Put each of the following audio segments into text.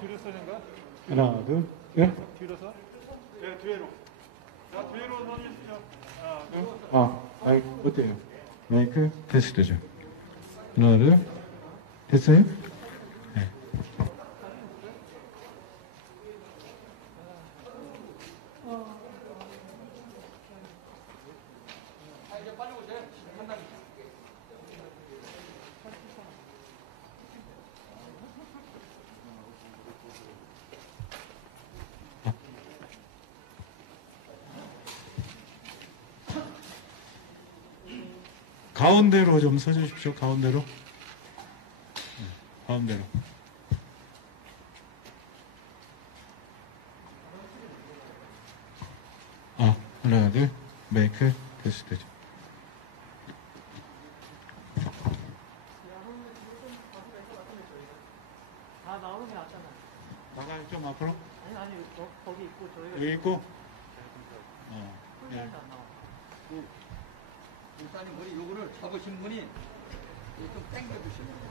뒤로 서는가? 하나, 둘, 예? 뒤로 서? 네, 뒤로. 자, 뒤로 서주시죠. 어때요? 마이크 테스트죠. 하나, 둘, 됐어요? 네. 가운데로 좀 서주십시오. 가운데로. 가운데로. 하나, 둘, 마이크 테스트죠. 나오는 게 낫잖아. 나가요, 좀 앞으로. 아니, 거기 있고, 저희가. 여기 있고. 네. 안 나와. 일단은 머리 요거를 잡으신 분이 좀 당겨주시면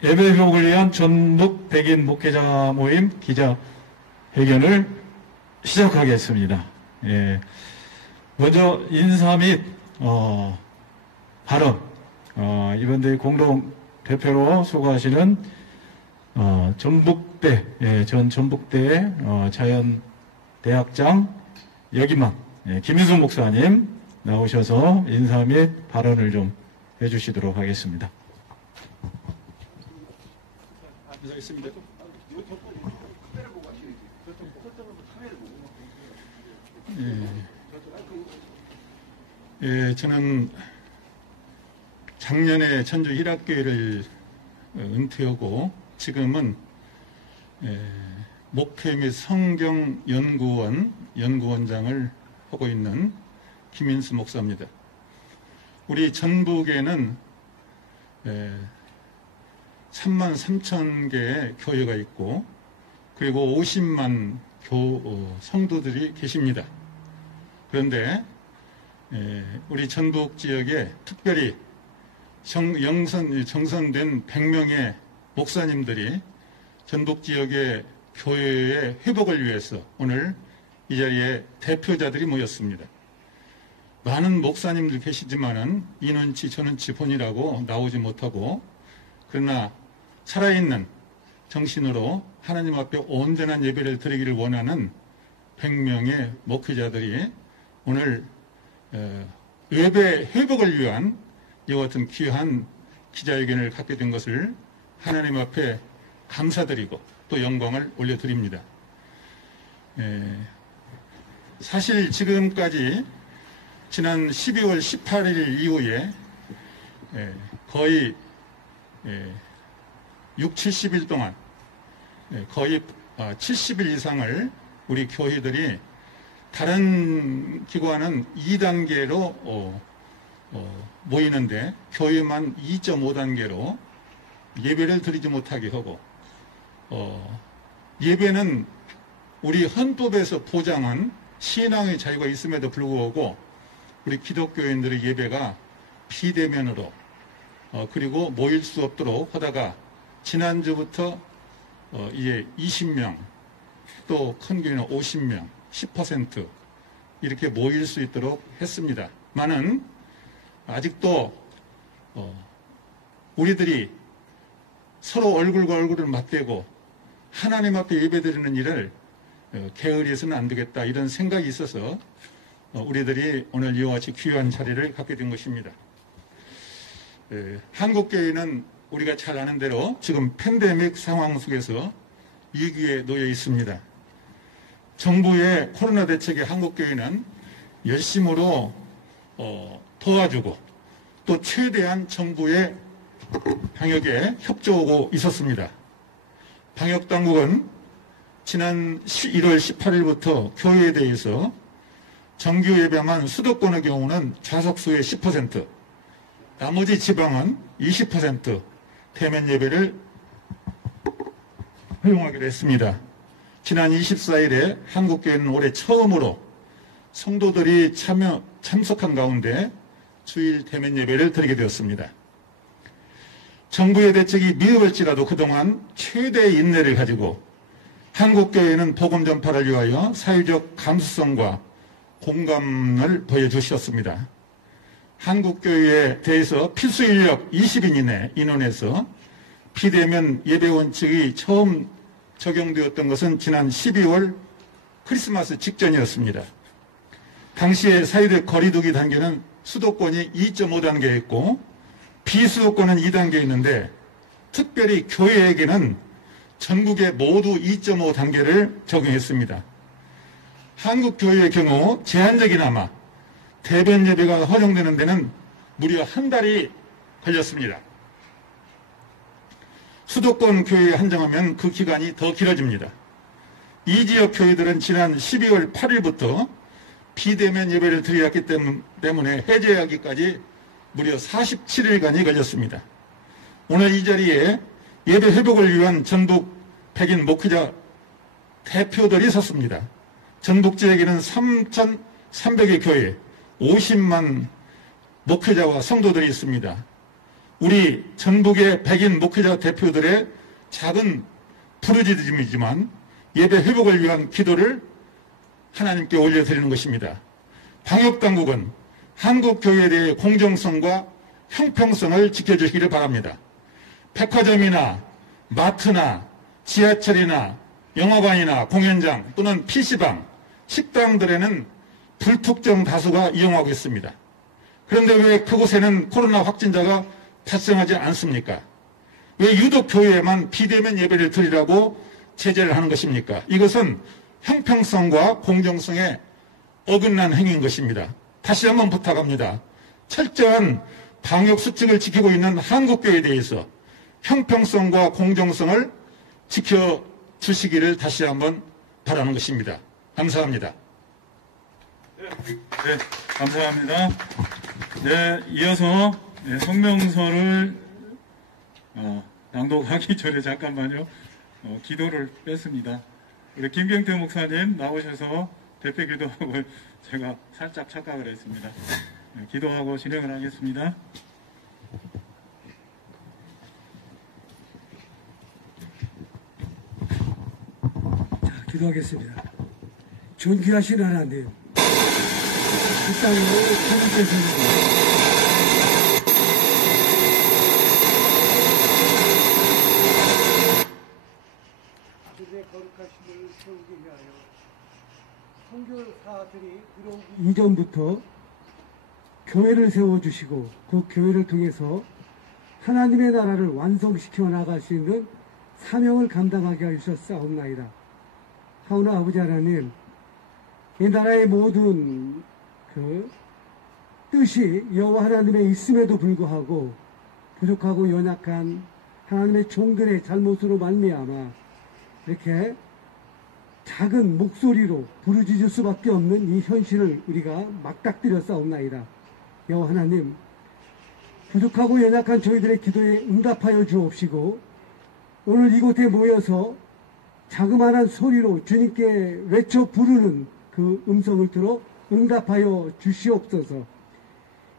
예배 회복을 위한 전북 백인 목회자 모임 기자 회견을 시작하겠습니다. 예. 먼저 인사 및 발언, 이번대 공동 대표로 수고하시는 전북대, 전 전북대 자연대학장 여기만 김인수 목사님 나오셔서 인사 및 발언을 좀 해주시도록 하겠습니다. 저는 작년에 천주 희락교회를 은퇴하고 지금은 목회 및 성경연구원 연구원장을 하고 있는 김인수 목사입니다. 우리 전북에는 3만 3천 개의 교회가 있고 그리고 50만 성도들이 계십니다. 그런데 우리 전북 지역에 특별히 정선된 100명의 목사님들이 전북 지역의 교회의 회복을 위해서 오늘 이 자리에 대표자들이 모였습니다. 많은 목사님들 계시지만은 이 눈치 저 눈치 보느라고 나오지 못하고 그러나 살아있는 정신으로 하나님 앞에 온전한 예배를 드리기를 원하는 100명의 목회자들이 오늘 예배 회복을 위한 이와 같은 귀한 기자회견을 갖게 된 것을 하나님 앞에 감사드리고 또 영광을 올려드립니다. 사실 지금까지 지난 12월 18일 이후에 거의 6, 70일 동안 거의 70일 이상을 우리 교회들이 다른 기관은 2단계로 모이는데 교회만 2.5단계로 예배를 드리지 못하게 하고 예배는 우리 헌법에서 보장한 신앙의 자유가 있음에도 불구하고 우리 기독교인들의 예배가 비대면으로 그리고 모일 수 없도록 하다가 지난주부터 이제 20명 또 큰 교회는 50명 10% 이렇게 모일 수 있도록 했습니다. 많은 아직도 우리들이 서로 얼굴과 얼굴을 맞대고 하나님 앞에 예배드리는 일을 게으리해서는 안 되겠다 이런 생각이 있어서 우리들이 오늘 이와 같이 귀한 자리를 갖게 된 것입니다. 한국교회는 우리가 잘 아는 대로 지금 팬데믹 상황 속에서 위기에 놓여 있습니다. 정부의 코로나 대책에 한국교회는 열심으로 도와주고 또 최대한 정부의 방역에 협조하고 있었습니다. 방역당국은 지난 1월 18일부터 교회에 대해서 정규 예배만 수도권의 경우는 좌석수의 10%, 나머지 지방은 20% 대면 예배를 허용하기로 했습니다. 지난 24일에 한국교회는 올해 처음으로 성도들이 참석한 가운데 주일 대면 예배를 드리게 되었습니다. 정부의 대책이 미흡할지라도 그동안 최대의 인내를 가지고 한국교회는 복음 전파를 위하여 사회적 감수성과 공감을 보여주셨습니다. 한국교회에 대해서 필수 인력 20인 이내 인원에서 비대면 예배 원칙이 처음 적용되었던 것은 지난 12월 크리스마스 직전이었습니다. 당시에 사회적 거리두기 단계는 수도권이 2.5단계였고 비수도권은 2단계였는데 특별히 교회에게는 전국에 모두 2.5단계를 적용했습니다. 한국교회의 경우 제한적이나마 대변 예배가 허용되는 데는 무려 한 달이 걸렸습니다. 수도권 교회에 한정하면 그 기간이 더 길어집니다. 이 지역 교회들은 지난 12월 8일부터 비대면 예배를 드렸기 때문에 해제하기까지 무려 47일간이 걸렸습니다. 오늘 이 자리에 예배 회복을 위한 전북 백인 목회자 대표들이 섰습니다. 전북 지역에는 3,300의 교회, 50만 목회자와 성도들이 있습니다. 우리 전북의 백인 목회자 대표들의 작은 부르짖음이지만 예배 회복을 위한 기도를 하나님께 올려드리는 것입니다. 방역당국은 한국교회에 대해 공정성과 형평성을 지켜주시기를 바랍니다. 백화점이나 마트나 지하철이나 영화관이나 공연장 또는 PC방, 식당들에는 불특정 다수가 이용하고 있습니다. 그런데 왜 그곳에는 코로나 확진자가 발생하지 않습니까? 왜 유독 교회에만 비대면 예배를 드리라고 제재를 하는 것입니까? 이것은 형평성과 공정성에 어긋난 행위인 것입니다. 다시 한번 부탁합니다. 철저한 방역수칙을 지키고 있는 한국교회에 대해서 형평성과 공정성을 지켜 주시기를 다시 한번 바라는 것입니다. 감사합니다. 네, 감사합니다. 네, 이어서 성명서를 낭독하기 전에 잠깐만요. 기도를 뺐습니다. 우리 김경태 목사님 나오셔서 대표 기도하고 제가 살짝 착각을 했습니다. 기도하고 진행을 하겠습니다. 자, 기도하겠습니다. 존귀하신 하나님, 이 땅에 천국에서는 아들의 거룩하심을 세우기 위하여 선교사들이 들어오기 이전부터 교회를 세워주시고 그 교회를 통해서 하나님의 나라를 완성시켜 나갈 수 있는 사명을 감당하게 하셨사옵나이다. 하오나 아버지 하나님, 이 나라의 모든 그 뜻이 여호와 하나님에 있음에도 불구하고 부족하고 연약한 하나님의 종들의 잘못으로 말미암아 이렇게 작은 목소리로 부르짖을 수밖에 없는 이 현실을 우리가 맞닥뜨렸사옵나이다. 여호와 하나님, 부족하고 연약한 저희들의 기도에 응답하여 주옵시고 오늘 이곳에 모여서 자그마한 소리로 주님께 외쳐 부르는 그 음성을 들어 응답하여 주시옵소서.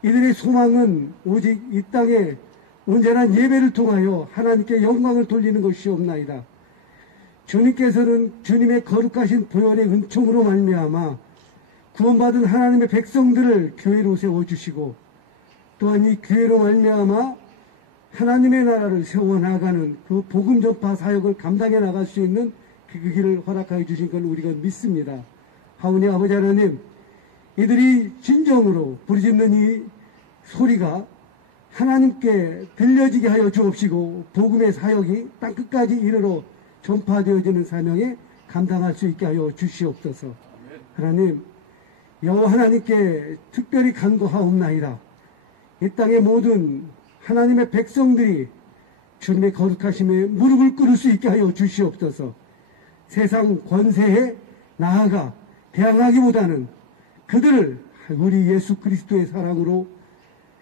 이들의 소망은 오직 이 땅에 온전한 예배를 통하여 하나님께 영광을 돌리는 것이옵나이다. 주님께서는 주님의 거룩하신 보혈의 은총으로 말미암아 구원받은 하나님의 백성들을 교회로 세워주시고 또한 이 교회로 말미암아 하나님의 나라를 세워나가는 그 복음 전파 사역을 감당해 나갈 수 있는 그 길을 허락하여 주신 걸 우리가 믿습니다. 하오니 아버지 하나님, 이들이 진정으로 부르짖는 이 소리가 하나님께 들려지게 하여 주옵시고 복음의 사역이 땅끝까지 이르러 전파되어지는 사명에 감당할 수 있게 하여 주시옵소서. 하나님, 여호와 하나님께 특별히 간구하옵나이다. 이 땅의 모든 하나님의 백성들이 주님의 거룩하심에 무릎을 꿇을 수 있게 하여 주시옵소서. 세상 권세에 나아가 대항하기보다는 그들을 우리 예수 그리스도의 사랑으로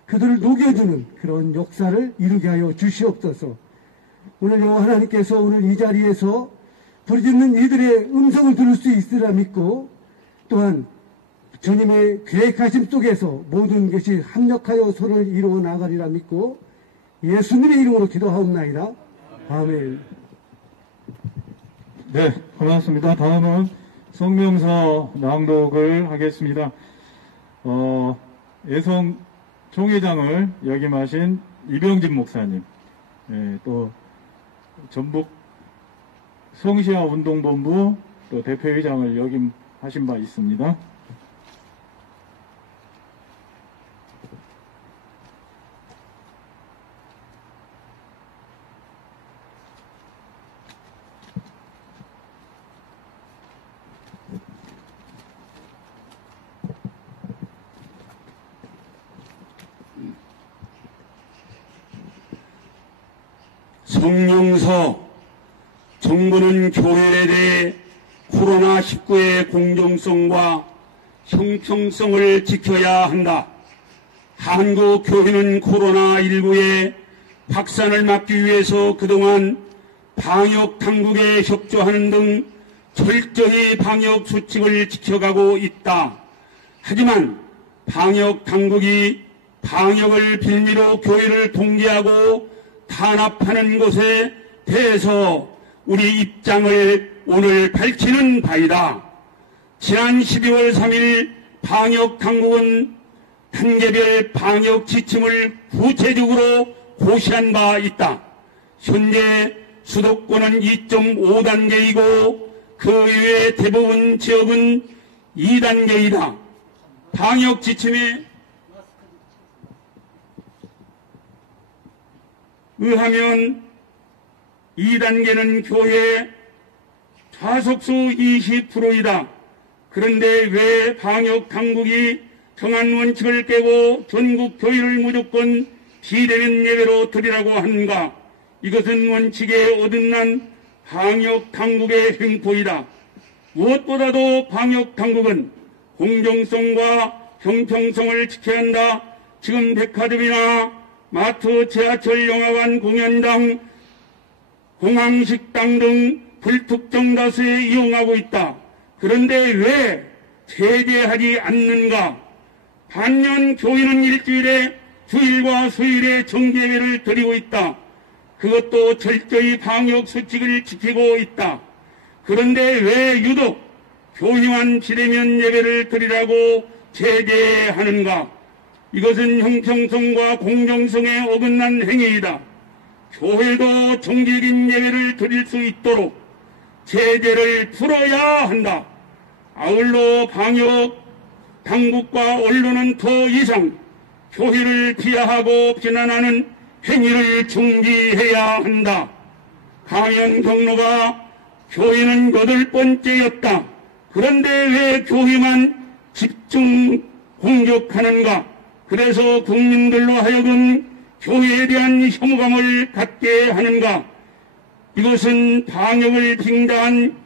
그들을 녹여주는 그런 역사를 이루게 하여 주시옵소서. 오늘 여호와 하나님께서 오늘 이 자리에서 부르짖는 이들의 음성을 들을 수 있으라 믿고 또한 주님의 계획하심 속에서 모든 것이 합력하여 서로를 이루어 나가리라 믿고 예수님의 이름으로 기도하옵나이다. 아멘. 네, 고맙습니다. 다음은 성명서 낭독을 하겠습니다. 예성 총회장을 역임하신 이병진 목사님, 또 전북 성시아 운동본부 또 대표회장을 역임하신 바 있습니다. 성명서. 정부는 교회에 대해 코로나19의 공정성과 형평성을 지켜야 한다. 한국 교회는 코로나19의 확산을 막기 위해서 그동안 방역 당국에 협조하는 등 철저히 방역 수칙을 지켜가고 있다. 하지만 방역 당국이 방역을 빌미로 교회를 동기하고 탄압하는 것에 대해서 우리 입장을 오늘 밝히는 바이다. 지난 12월 3일 방역 당국은 단계별 방역 지침을 구체적으로 고시한 바 있다. 현재 수도권은 2.5단계이고 그 외의 대부분 지역은 2단계이다. 방역 지침에 의하면 2단계는 교회 좌석수 20%이다. 그런데 왜 방역 당국이 정한 원칙을 깨고 전국 교회를 무조건 비대면 예배로 드리라고 하는가? 이것은 원칙에 어긋난 방역 당국의 횡포이다. 무엇보다도 방역 당국은 공정성과 형평성을 지켜야 한다. 지금 백화점이나 마트, 지하철, 영화관, 공연장, 공항식당 등 불특정 다수에 이용하고 있다. 그런데 왜 제재하지 않는가? 반년 교인은 일주일에 주일과 수요일에 정기예배를 드리고 있다. 그것도 철저히 방역 수칙을 지키고 있다. 그런데 왜 유독 교회만 비대면 예배를 드리라고 제재하는가? 이것은 형평성과 공정성에 어긋난 행위이다. 교회도 정기적인 예배를 드릴 수 있도록 제재를 풀어야 한다. 아울러 방역 당국과 언론은 더 이상 교회를 비하하고 비난하는 행위를 중지해야 한다. 감염 경로가 교회는 8번째였다. 그런데 왜 교회만 집중 공격하는가? 그래서 국민들로 하여금 교회에 대한 혐오감을 갖게 하는가? 이것은 방역을 빙자한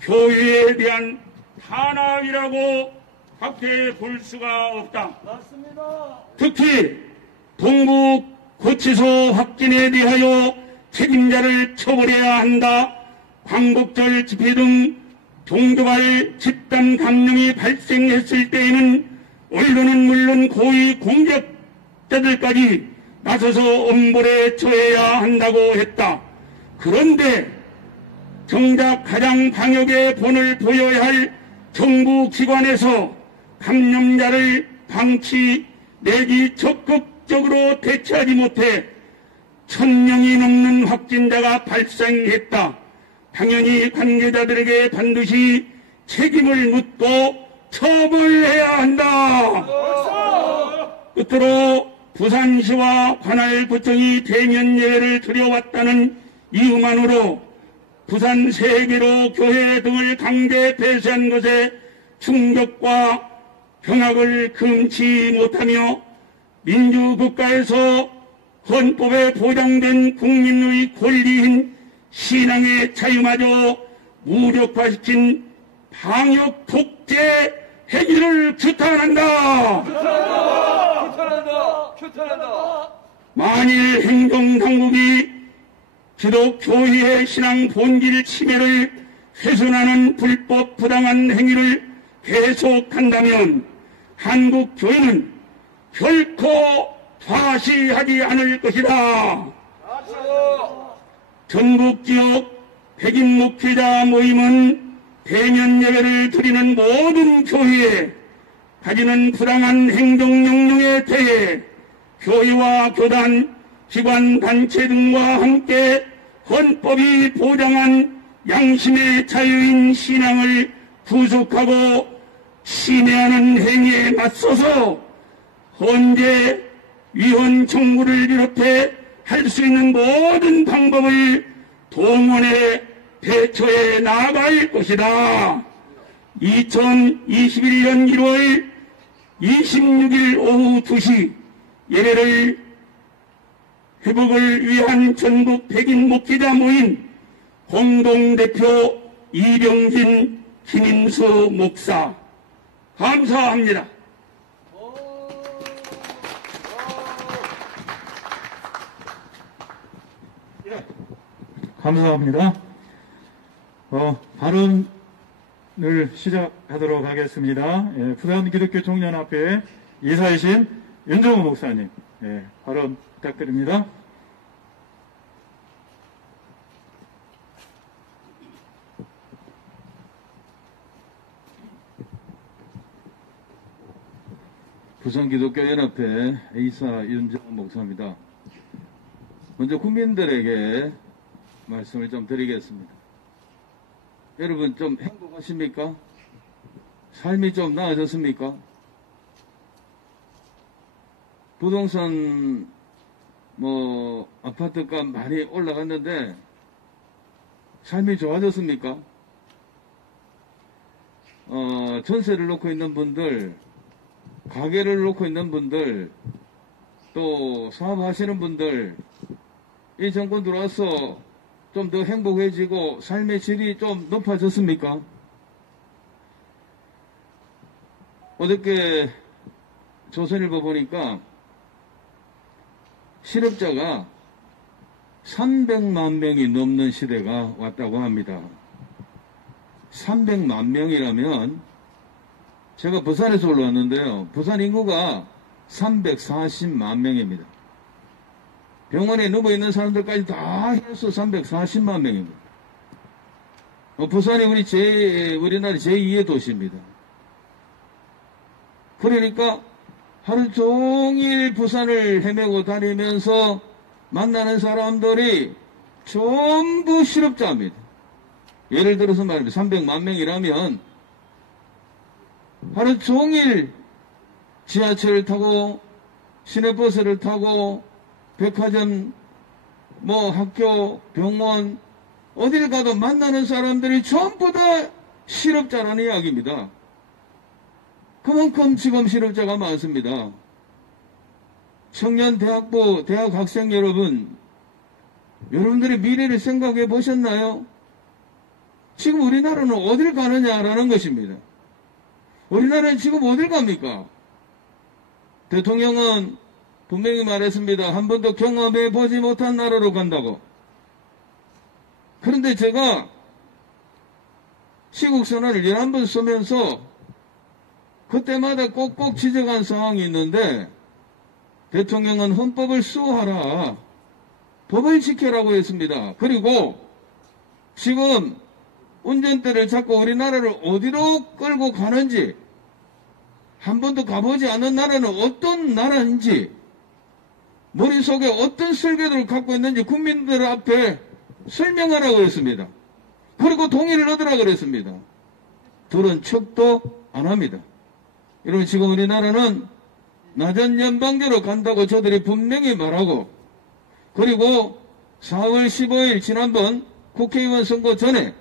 교회에 대한 탄압이라고 밖에 볼 수가 없다. 맞습니다. 특히 동북 구치소 확진에 대하여 책임자를 처벌해야 한다. 광복절 집회 등 종교발 집단 감염이 발생했을 때에는 언론은 물론 고위 공직자들까지 나서서 엄벌에 처해야 한다고 했다. 그런데 정작 가장 방역의 본을 보여야 할 정부 기관에서 감염자를 방치 내지 적극적으로 대처하지 못해 1000명이 넘는 확진자가 발생했다. 당연히 관계자들에게 반드시 책임을 묻고 처벌해야 한다. 끝으로 부산시와 관할구청이 대면 예배를 드려왔다는 이유만으로 부산 세계로 교회 등을 강제 폐쇄한 것에 충격과 경악을 금치 못하며 민주국가에서 헌법에 보장된 국민의 권리인 신앙의 자유마저 무력화시킨 방역 독재 행위를 규탄한다. 규탄한다. 만일 행정당국이 기독교회의 신앙 본질 침해를 훼손하는 불법 부당한 행위를 계속한다면 한국 교회는 결코 과시하지 않을 것이다. 전국 지역 백인 목회자 모임은 대면 예배를 드리는 모든 교회에 가지는 부당한 행정명령에 대해 교회와 교단, 기관, 단체 등과 함께 헌법이 보장한 양심의 자유인 신앙을 구속하고 침해하는 행위에 맞서서 헌재, 위헌 청구를 비롯해 할 수 있는 모든 방법을 동원해 대처해 나아갈 것이다. 2021년 1월 26일 오후 2시 예배를 회복을 위한 전국 백인 목회자 모임 공동대표 이병진 김인수 목사 감사합니다. 감사합니다. 발언을 시작하도록 하겠습니다. 예, 부산 기독교 총연합회 이사이신 윤정호 목사님, 예, 발언 부탁드립니다. 부산기독교연합회 이사 윤정호 목사입니다. 먼저 국민들에게 말씀을 좀 드리겠습니다. 여러분 좀 행복하십니까? 삶이 좀 나아졌습니까? 부동산 아파트값 많이 올라갔는데 삶이 좋아졌습니까? 전세를 놓고 있는 분들, 가게를 놓고 있는 분들, 또 사업하시는 분들, 이 정권 들어와서 좀 더 행복해지고 삶의 질이 좀 높아졌습니까? 어저께 조선일보 보니까 실업자가 300만 명이 넘는 시대가 왔다고 합니다. 300만 명이라면 제가 부산에서 올라왔는데요. 부산 인구가 340만 명입니다. 병원에 누워있는 사람들까지 다 해서 340만 명입니다. 부산이 우리나라 제2의 도시입니다. 그러니까 하루 종일 부산을 헤매고 다니면서 만나는 사람들이 전부 실업자입니다. 예를 들어서 말입니다. 300만 명이라면 하루 종일 지하철을 타고 시내버스를 타고 백화점, 학교, 병원 어딜 가도 만나는 사람들이 전부 다 실업자라는 이야기입니다. 그만큼 지금 실업자가 많습니다. 청년 대학부, 대학 학생 여러분, 여러분들의 미래를 생각해 보셨나요? 지금 우리나라는 어딜 가느냐라는 것입니다. 우리나라는 지금 어딜 갑니까? 대통령은 분명히 말했습니다. 한 번도 경험해 보지 못한 나라로 간다고. 그런데 제가 시국선언을 11번 쓰면서 그때마다 꼭꼭 지적한 사항이 있는데 대통령은 헌법을 수호하라. 법을 지켜라고 했습니다. 그리고 지금 운전대를 잡고 우리나라를 어디로 끌고 가는지 한 번도 가보지 않은 나라는 어떤 나라인지 머릿속에 어떤 설계도를 갖고 있는지 국민들 앞에 설명하라고 했습니다. 그리고 동의를 얻으라고 그랬습니다. 들은 척도 안 합니다. 여러분 지금 우리나라는 낮은 연방제로 간다고 저들이 분명히 말하고 그리고 4월 15일 지난번 국회의원 선거 전에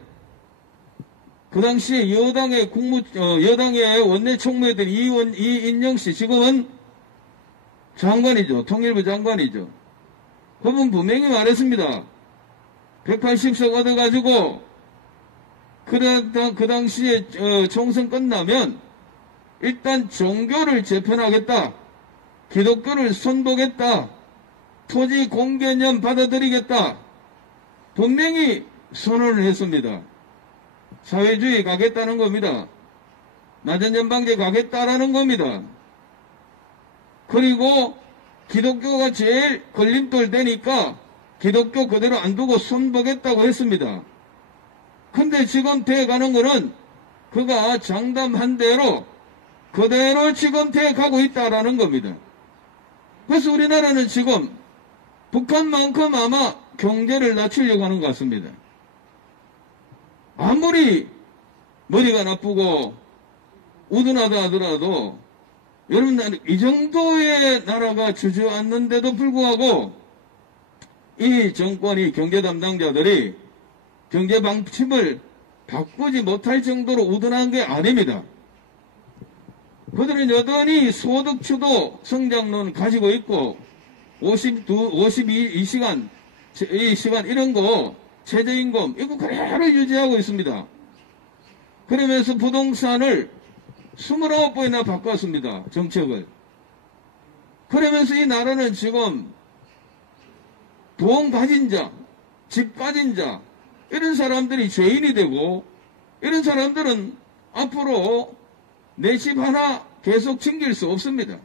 그 당시에 여당의 원내 총무였던 이인영 씨 지금은 장관이죠. 통일부 장관이죠. 그분 분명히 말했습니다. 180석 얻어가지고 그 당시에 총선 끝나면 일단 종교를 재편하겠다. 기독교를 선보겠다. 토지 공개념 받아들이겠다. 분명히 선언을 했습니다. 사회주의 가겠다는 겁니다. 낮은 연방제 가겠다라는 겁니다. 그리고 기독교가 제일 걸림돌 되니까 기독교 그대로 안 두고 손보겠다고 했습니다. 근데 지금 돼가는 거는 그가 장담한 대로 그대로 지금 돼가고 있다라는 겁니다. 그래서 우리나라는 지금 북한만큼 아마 경제를 낮추려고 하는 것 같습니다. 아무리 머리가 나쁘고 우둔하다 하더라도 여러분 이 정도의 나라가 주저앉는데도 불구하고 이 정권이 경제 담당자들이 경제 방침을 바꾸지 못할 정도로 우둔한 게 아닙니다. 그들은 여전히 소득주도 성장론 가지고 있고 52시간 이 시간 이런 거 최저임금 이거 그대로 유지하고 있습니다. 그러면서 부동산을 29번이나 바꿨습니다. 정책을. 그러면서 이 나라는 지금 돈 가진 자, 집 가진 자 이런 사람들이 죄인이 되고 이런 사람들은 앞으로 내 집 하나 계속 챙길 수 없습니다.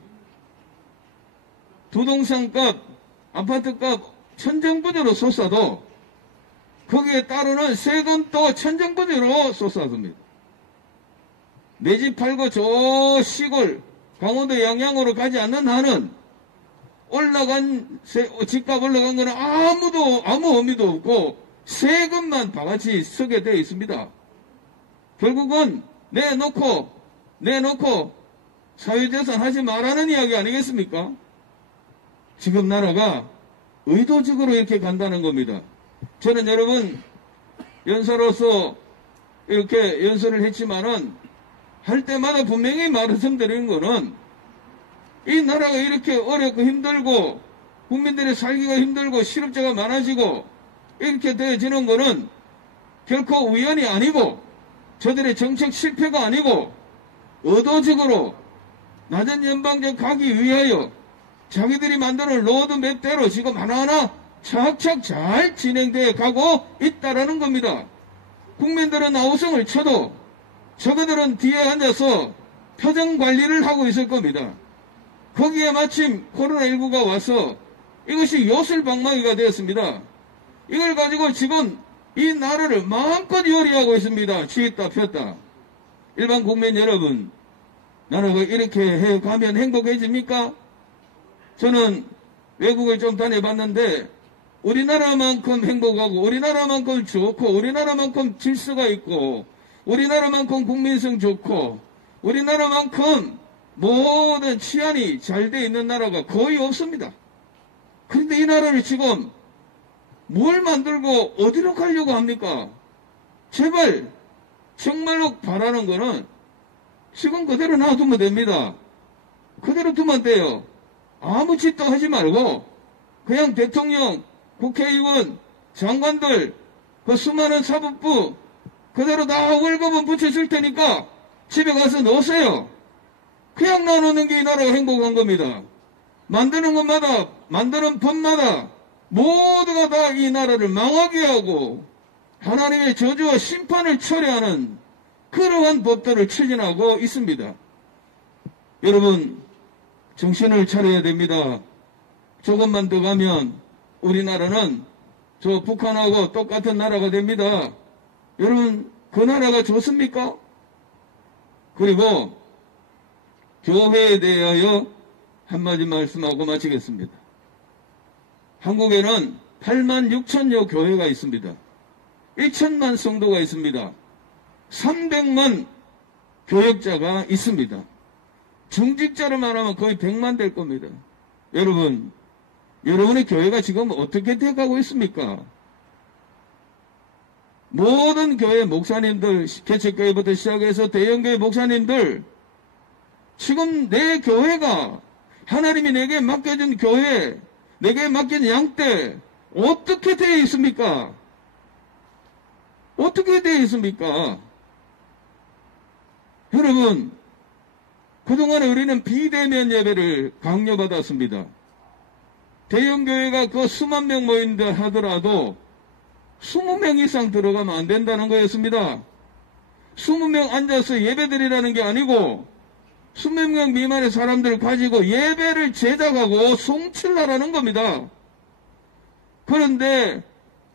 부동산값, 아파트값 천정부지로 솟아도 거기에 따르는 세금도 천정부지로 솟아듭니다. 내 집 팔고 저 시골 강원도 양양으로 가지 않는 한은 집값 올라간 거는 아무 의미도 없고 세금만 바가지 서게 되어 있습니다. 결국은 내놓고 사회재산 하지 말라는 이야기 아니겠습니까? 지금 나라가 의도적으로 이렇게 간다는 겁니다. 저는 여러분 연사로서 이렇게 연설을 했지만은 할 때마다 분명히 말씀드리는 거는 이 나라가 이렇게 어렵고 힘들고 국민들의 살기가 힘들고 실업자가 많아지고 이렇게 되어지는 거는 결코 우연이 아니고 저들의 정책 실패가 아니고 의도적으로 낮은 연방제 가기 위하여 자기들이 만드는 로드맵대로 지금 하나하나 착착 잘 진행되어 가고 있다라는 겁니다. 국민들은 아우성을 쳐도 저그들은 뒤에 앉아서 표정 관리를 하고 있을 겁니다. 거기에 마침 코로나19가 와서 이것이 요술방망이가 되었습니다. 이걸 가지고 지금 이 나라를 마음껏 요리하고 있습니다. 치있다 폈다. 일반 국민 여러분, 나라가 이렇게 해가면 행복해집니까? 저는 외국을 좀 다녀봤는데 우리나라만큼 행복하고 우리나라만큼 좋고 우리나라만큼 질서가 있고 우리나라만큼 국민성 좋고 우리나라만큼 모든 치안이 잘 돼 있는 나라가 거의 없습니다. 그런데 이 나라를 지금 뭘 만들고 어디로 가려고 합니까? 제발 정말로 바라는 거는 지금 그대로 놔두면 됩니다. 그대로 두면 돼요. 아무 짓도 하지 말고 그냥 대통령, 국회의원, 장관들, 그 수많은 사법부 그대로 다 월급은 붙여줄 테니까 집에 가서 넣으세요. 그냥 나누는 게 이 나라가 행복한 겁니다. 만드는 것마다, 만드는 법마다 모두가 다 이 나라를 망하게 하고 하나님의 저주와 심판을 초래하는 그러한 법들을 추진하고 있습니다. 여러분, 정신을 차려야 됩니다. 조금만 더 가면 우리나라는 저 북한하고 똑같은 나라가 됩니다. 여러분, 그 나라가 좋습니까? 그리고 교회에 대하여 한마디 말씀하고 마치겠습니다. 한국에는 8만 6천여 교회가 있습니다. 1천만 성도가 있습니다. 300만 교역자가 있습니다. 중직자를 말하면 거의 100만 될 겁니다. 여러분, 여러분의 교회가 지금 어떻게 돼가고 있습니까? 모든 교회 목사님들, 개척교회부터 시작해서 대형교회 목사님들, 지금 내 교회가 하나님이 내게 맡겨준 교회, 내게 맡긴 양떼 어떻게 되어 있습니까? 어떻게 되어 있습니까? 여러분, 그동안에 우리는 비대면 예배를 강요받았습니다. 대형교회가 그 수만 명 모인다 하더라도 20명 이상 들어가면 안 된다는 거였습니다. 20명 앉아서 예배드리라는 게 아니고 20명 미만의 사람들을 가지고 예배를 제작하고 송출하라는 겁니다. 그런데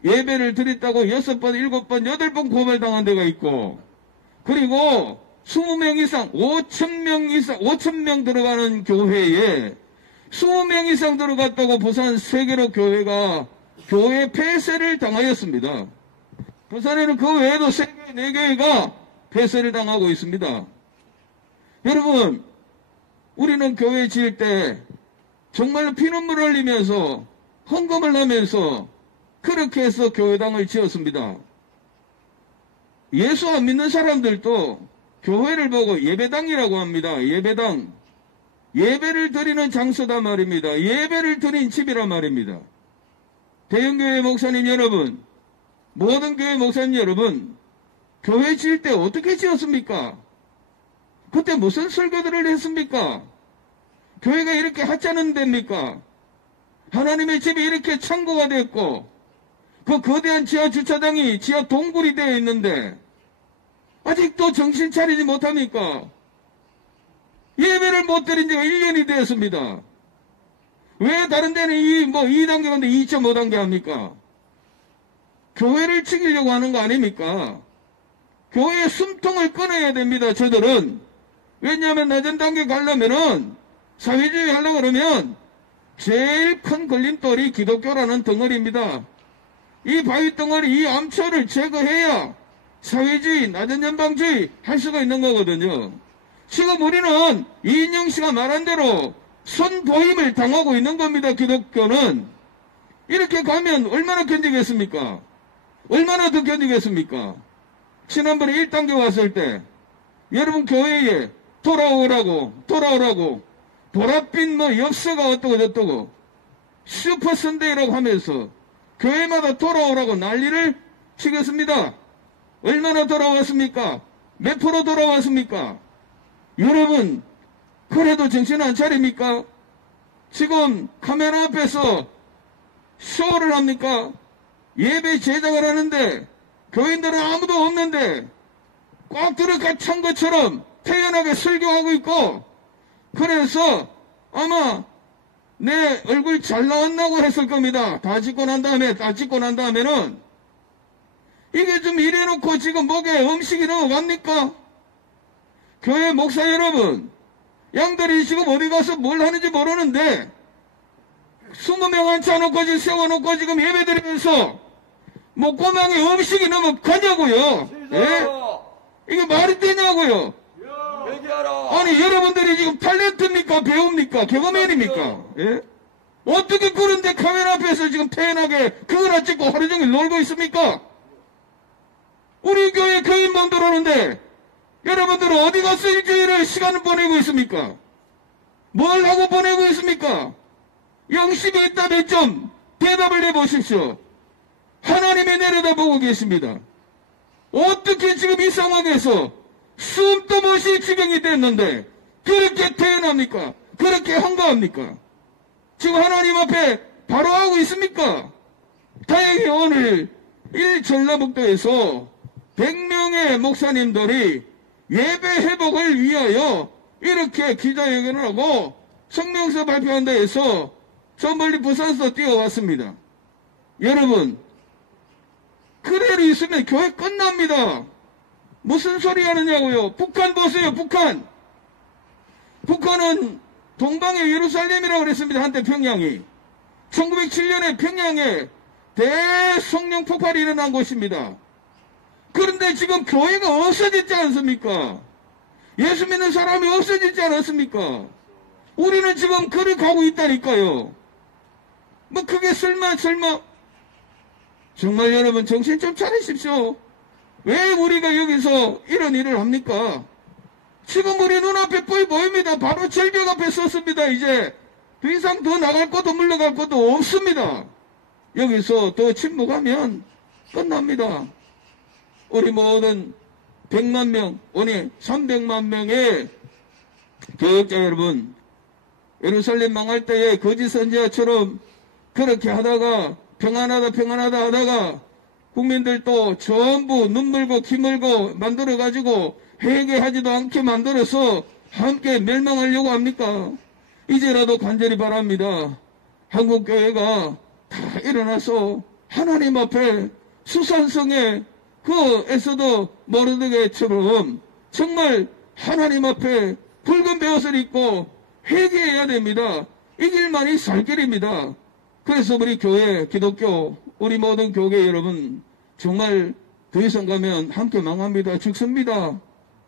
예배를 드렸다고 6번, 7번, 8번 고발당한 데가 있고, 그리고 20명 이상, 5,000명 이상, 5,000명 들어가는 교회에 20명 이상 들어갔다고 부산 세계로 교회가 교회 폐쇄를 당하였습니다. 부산에는 그 외에도 3개, 4개가 폐쇄를 당하고 있습니다. 여러분, 우리는 교회 지을 때 정말로 피눈물 흘리면서 헌금을 하면서 그렇게 해서 교회당을 지었습니다. 예수 안 믿는 사람들도 교회를 보고 예배당이라고 합니다. 예배당. 예배를 드리는 장소다 말입니다. 예배를 드린 집이란 말입니다. 대형교회 목사님 여러분, 모든 교회 목사님 여러분, 교회 지을 때 어떻게 지었습니까? 그때 무슨 설교들을 했습니까? 교회가 이렇게 하찮은 데입니까? 하나님의 집이 이렇게 창고가 됐고 그 거대한 지하 주차장이 지하 동굴이 되어 있는데 아직도 정신 차리지 못합니까? 예배를 못 드린 지가 1년이 되었습니다. 왜 다른 데는 2단계 건데 2.5단계 합니까? 교회를 죽이려고 하는 거 아닙니까? 교회의 숨통을 끊어야 됩니다. 저들은. 왜냐하면 낮은 단계 가려면은 사회주의 하려고 그러면 제일 큰 걸림돌이 기독교라는 덩어리입니다. 이 바위 덩어리, 이 암초를 제거해야 사회주의, 낮은 연방주의 할 수가 있는 거거든요. 지금 우리는 이인영 씨가 말한 대로 선보임을 당하고 있는 겁니다. 기독교는. 이렇게 가면 얼마나 견디겠습니까? 얼마나 더 견디겠습니까? 지난번에 1단계 왔을 때 여러분 교회에 돌아오라고 보랏빛 엽서가 어떠고 저떠고 슈퍼선데이라고 하면서 교회마다 돌아오라고 난리를 치겠습니다. 얼마나 돌아왔습니까? 몇 프로 돌아왔습니까? 여러분, 그래도 정신 안 차립니까? 지금 카메라 앞에서 쇼를 합니까? 예배 제작을 하는데 교인들은 아무도 없는데 꽉 들어가 찬 것처럼 태연하게 설교하고 있고, 그래서 아마 내 얼굴 잘 나왔나고 했을 겁니다. 다 찍고 난 다음에는 이게 좀 이래놓고 지금 목에 음식이 넘어갑니까? 교회 목사 여러분, 양들이 지금 어디 가서 뭘 하는지 모르는데 20명 앉혀놓고 지금 세워놓고 지금 예배드리면서 뭐 꼬망에 음식이 넘어가냐고요. 예? 이게 말이 되냐고요. 아니, 여러분들이 지금 탤런트입니까? 배우입니까? 개그맨입니까? 예? 어떻게 그런데 카메라 앞에서 지금 태연하게 그거나 찍고 하루 종일 놀고 있습니까? 우리 교회 교인만 들어오는데 여러분들은 어디 가서 일주일을 시간을 보내고 있습니까? 뭘 하고 보내고 있습니까? 영심이 있다면 좀 대답을 해보십시오. 하나님이 내려다보고 계십니다. 어떻게 지금 이 상황에서 숨도 못 쉴 지경이 됐는데 그렇게 태어납니까? 그렇게 한가합니까? 지금 하나님 앞에 바로 하고 있습니까? 다행히 오늘 전라북도에서 100명의 목사님들이 예배 회복을 위하여 이렇게 기자회견을 하고 성명서 발표한다 해서 저 멀리 부산에서 뛰어왔습니다. 여러분, 그대로 있으면 교회 끝납니다. 무슨 소리 하느냐고요. 북한 보세요. 북한은 동방의 예루살렘이라고 그랬습니다. 한때 평양이. 1907년에 평양에 대성령 폭발이 일어난 곳입니다. 그런데 지금 교회가 없어졌지 않습니까? 예수 믿는 사람이 없어졌지 않았습니까? 우리는 지금 그를 가고 있다니까요. 뭐 그게 설마 정말 여러분 정신 좀 차리십시오. 왜 우리가 여기서 이런 일을 합니까? 지금 우리 눈앞에 뿔이 보입니다. 바로 절벽 앞에 섰습니다. 이제 더 이상 더 나갈 것도 물러갈 것도 없습니다. 여기서 더 침묵하면 끝납니다. 우리 모든 100만 명, 오늘 300만 명의 교역자 여러분, 예루살렘 망할 때에 거짓 선지자처럼 그렇게 하다가 평안하다 하다가 국민들도 전부 눈물고 기물고 만들어가지고 회개하지도 않게 만들어서 함께 멸망하려고 합니까? 이제라도 간절히 바랍니다. 한국교회가 다 일어나서 하나님 앞에 수산성에 그 에서도 모르드게처럼 정말 하나님 앞에 붉은 베옷을 입고 회개해야 됩니다. 이 길만이 살 길입니다. 그래서 우리 교회, 기독교, 우리 모든 교계 여러분, 정말 더 이상 가면 함께 망합니다. 죽습니다.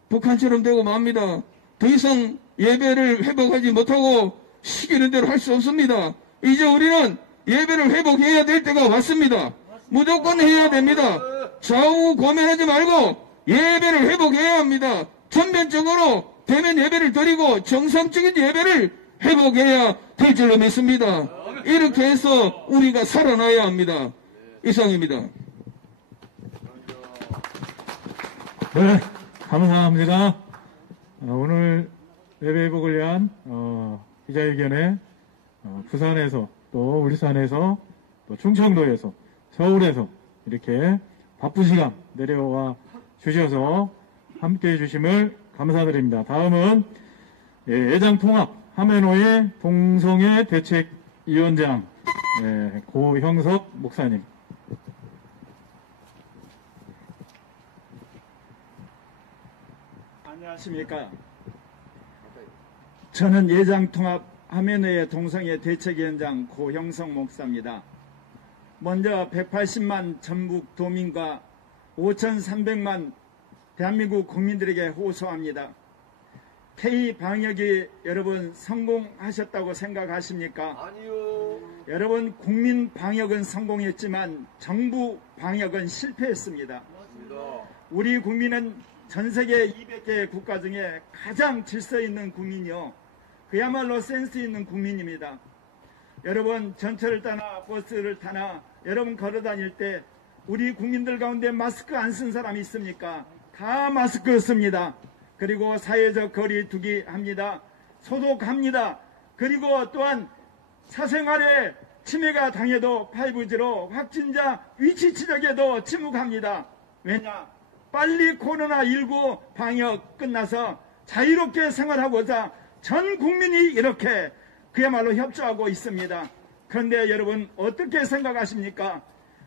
북한처럼 되고 맙니다. 더 이상 예배를 회복하지 못하고 시키는 대로 할 수 없습니다. 이제 우리는 예배를 회복해야 될 때가 왔습니다. 무조건 해야 됩니다. 좌우 고민하지 말고 예배를 회복해야 합니다. 전면적으로 대면 예배를 드리고 정상적인 예배를 회복해야 될 줄로 믿습니다. 이렇게 해서 우리가 살아나야 합니다. 이상입니다. 네, 감사합니다. 오늘 예배 회복을 위한 기자회견에 부산에서 또 울산에서 또 충청도에서 서울에서 이렇게 바쁜 시간 내려와 주셔서 함께해 주심을 감사드립니다. 다음은 예장통합 하메노의 동성애 대책위원장 고형석 목사님. 안녕하십니까. 저는 예장통합 하메노의 동성애 대책위원장 고형석 목사입니다. 먼저 180만 전국 도민과 5,300만 대한민국 국민들에게 호소합니다. K-방역이 여러분 성공하셨다고 생각하십니까? 아니요. 여러분 국민 방역은 성공했지만 정부 방역은 실패했습니다. 우리 국민은 전 세계 200개 국가 중에 가장 질서 있는 국민이요. 그야말로 센스 있는 국민입니다. 여러분 전철을 타나 버스를 타나 여러분 걸어 다닐 때 우리 국민들 가운데 마스크 안 쓴 사람이 있습니까? 다 마스크 씁니다. 그리고 사회적 거리 두기 합니다. 소독합니다. 그리고 또한 사생활에 침해가 당해도 5G로 확진자 위치 추적에도 침묵합니다. 왜냐? 빨리 코로나19 방역 끝나서 자유롭게 생활하고자 전 국민이 이렇게 그야말로 협조하고 있습니다. 그런데 여러분 어떻게 생각하십니까?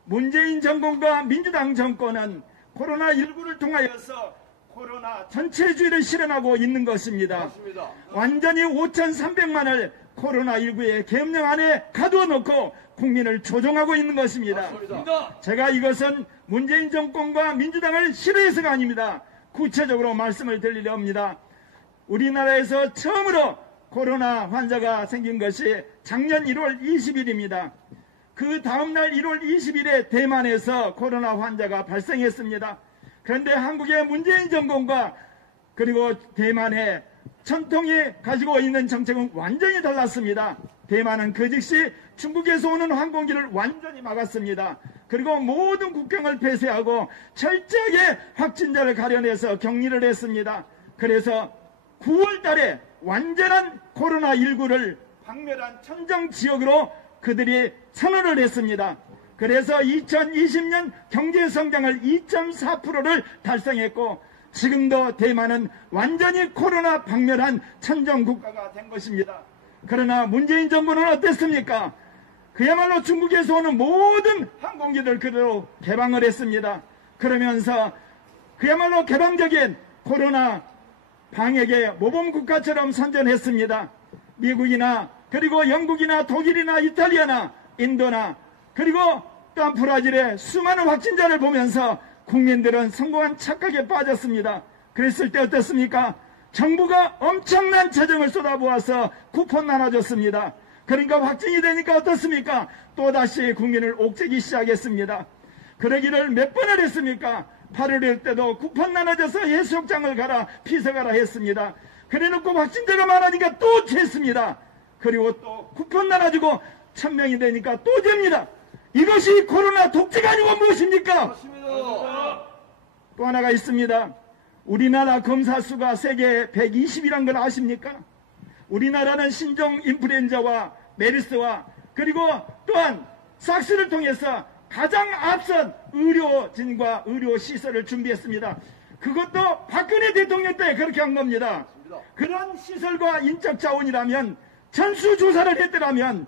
문재인 정권과 민주당 정권은 코로나19를 통하여서 코로나 전체주의를 실현하고 있는 것입니다. 맞습니다. 완전히 5,300만을 코로나19의 계엄령 안에 가두어 놓고 국민을 조종하고 있는 것입니다. 맞습니다. 제가 이것은 문재인 정권과 민주당을 싫어해서가 아닙니다. 구체적으로 말씀을 드리려 합니다. 우리나라에서 처음으로 코로나 환자가 생긴 것이 작년 1월 20일입니다. 그 다음날 1월 20일에 대만에서 코로나 환자가 발생했습니다. 그런데 한국의 문재인 정권과 그리고 대만의 전통이 가지고 있는 정책은 완전히 달랐습니다. 대만은 그 즉시 중국에서 오는 항공기를 완전히 막았습니다. 그리고 모든 국경을 폐쇄하고 철저하게 확진자를 가려내서 격리를 했습니다. 그래서 9월 달에 완전한 코로나19를 박멸한 천정지역으로 그들이 선언을 했습니다. 그래서 2020년 경제성장을 2.4%를 달성했고 지금도 대만은 완전히 코로나 박멸한 천정국가가 된 것입니다. 그러나 문재인 정부는 어땠습니까? 그야말로 중국에서 오는 모든 항공기를 그대로 개방을 했습니다. 그러면서 그야말로 개방적인 코로나 방역의 모범국가처럼 선전했습니다. 미국이나 그리고 영국이나 독일이나 이탈리아나 인도나 그리고 또한 브라질의 수많은 확진자를 보면서 국민들은 성공한 착각에 빠졌습니다. 그랬을 때 어떻습니까? 정부가 엄청난 재정을 쏟아부어서 쿠폰 나눠줬습니다. 그러니까 확진이 되니까 어떻습니까? 또다시 국민을 옥죄기 시작했습니다. 그러기를 몇 번을 했습니까? 8월일 때도 쿠폰 나눠줘서 해수욕장을 가라 피서 가라 했습니다. 그래놓고 확진자가 많으니까 또 쟀습니다. 그리고 또 쿠폰 나눠주고 1000명이 되니까 또 잽니다. 이것이 코로나 독재가 아니고 무엇입니까? 맞습니다. 또 하나가 있습니다. 우리나라 검사 수가 세계 120이란 걸 아십니까? 우리나라는 신종 인플루엔자와 메르스와 그리고 또한 사스를 통해서 가장 앞선 의료진과 의료시설을 준비했습니다. 그것도 박근혜 대통령 때 그렇게 한 겁니다. 그런 시설과 인적 자원이라면 전수조사를 했더라면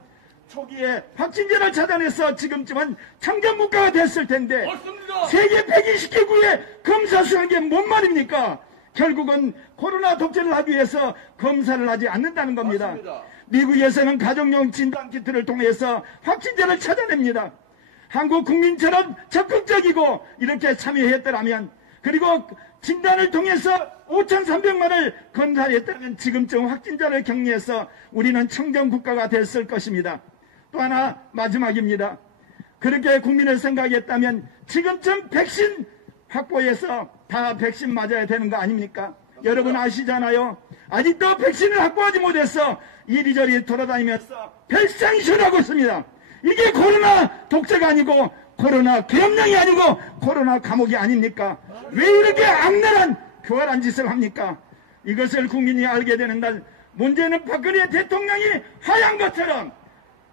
초기에 확진자를 찾아내서 지금쯤은 청정국가가 됐을 텐데 맞습니다. 세계 120개국에 검사 수한 게 뭔 말입니까? 결국은 코로나 독재를 하기 위해서 검사를 하지 않는다는 겁니다. 맞습니다. 미국에서는 가정용 진단키트를 통해서 확진자를 찾아냅니다. 한국 국민처럼 적극적이고 이렇게 참여했더라면 그리고 진단을 통해서 5,300만을 검사했다면 지금쯤 확진자를 격리해서 우리는 청정국가가 됐을 것입니다. 또 하나 마지막입니다. 그렇게 국민을 생각했다면 지금쯤 백신 확보해서 다 백신 맞아야 되는 거 아닙니까? 여러분 아시잖아요. 아직도 백신을 확보하지 못해서 이리저리 돌아다니면서 별상쇼를 하고 있습니다. 이게 코로나 독재가 아니고 코로나 계엄령이 아니고 코로나 감옥이 아닙니까? 왜 이렇게 악랄한 교활한 짓을 합니까? 이것을 국민이 알게 되는 날 문제는 박근혜 대통령이 하얀 것처럼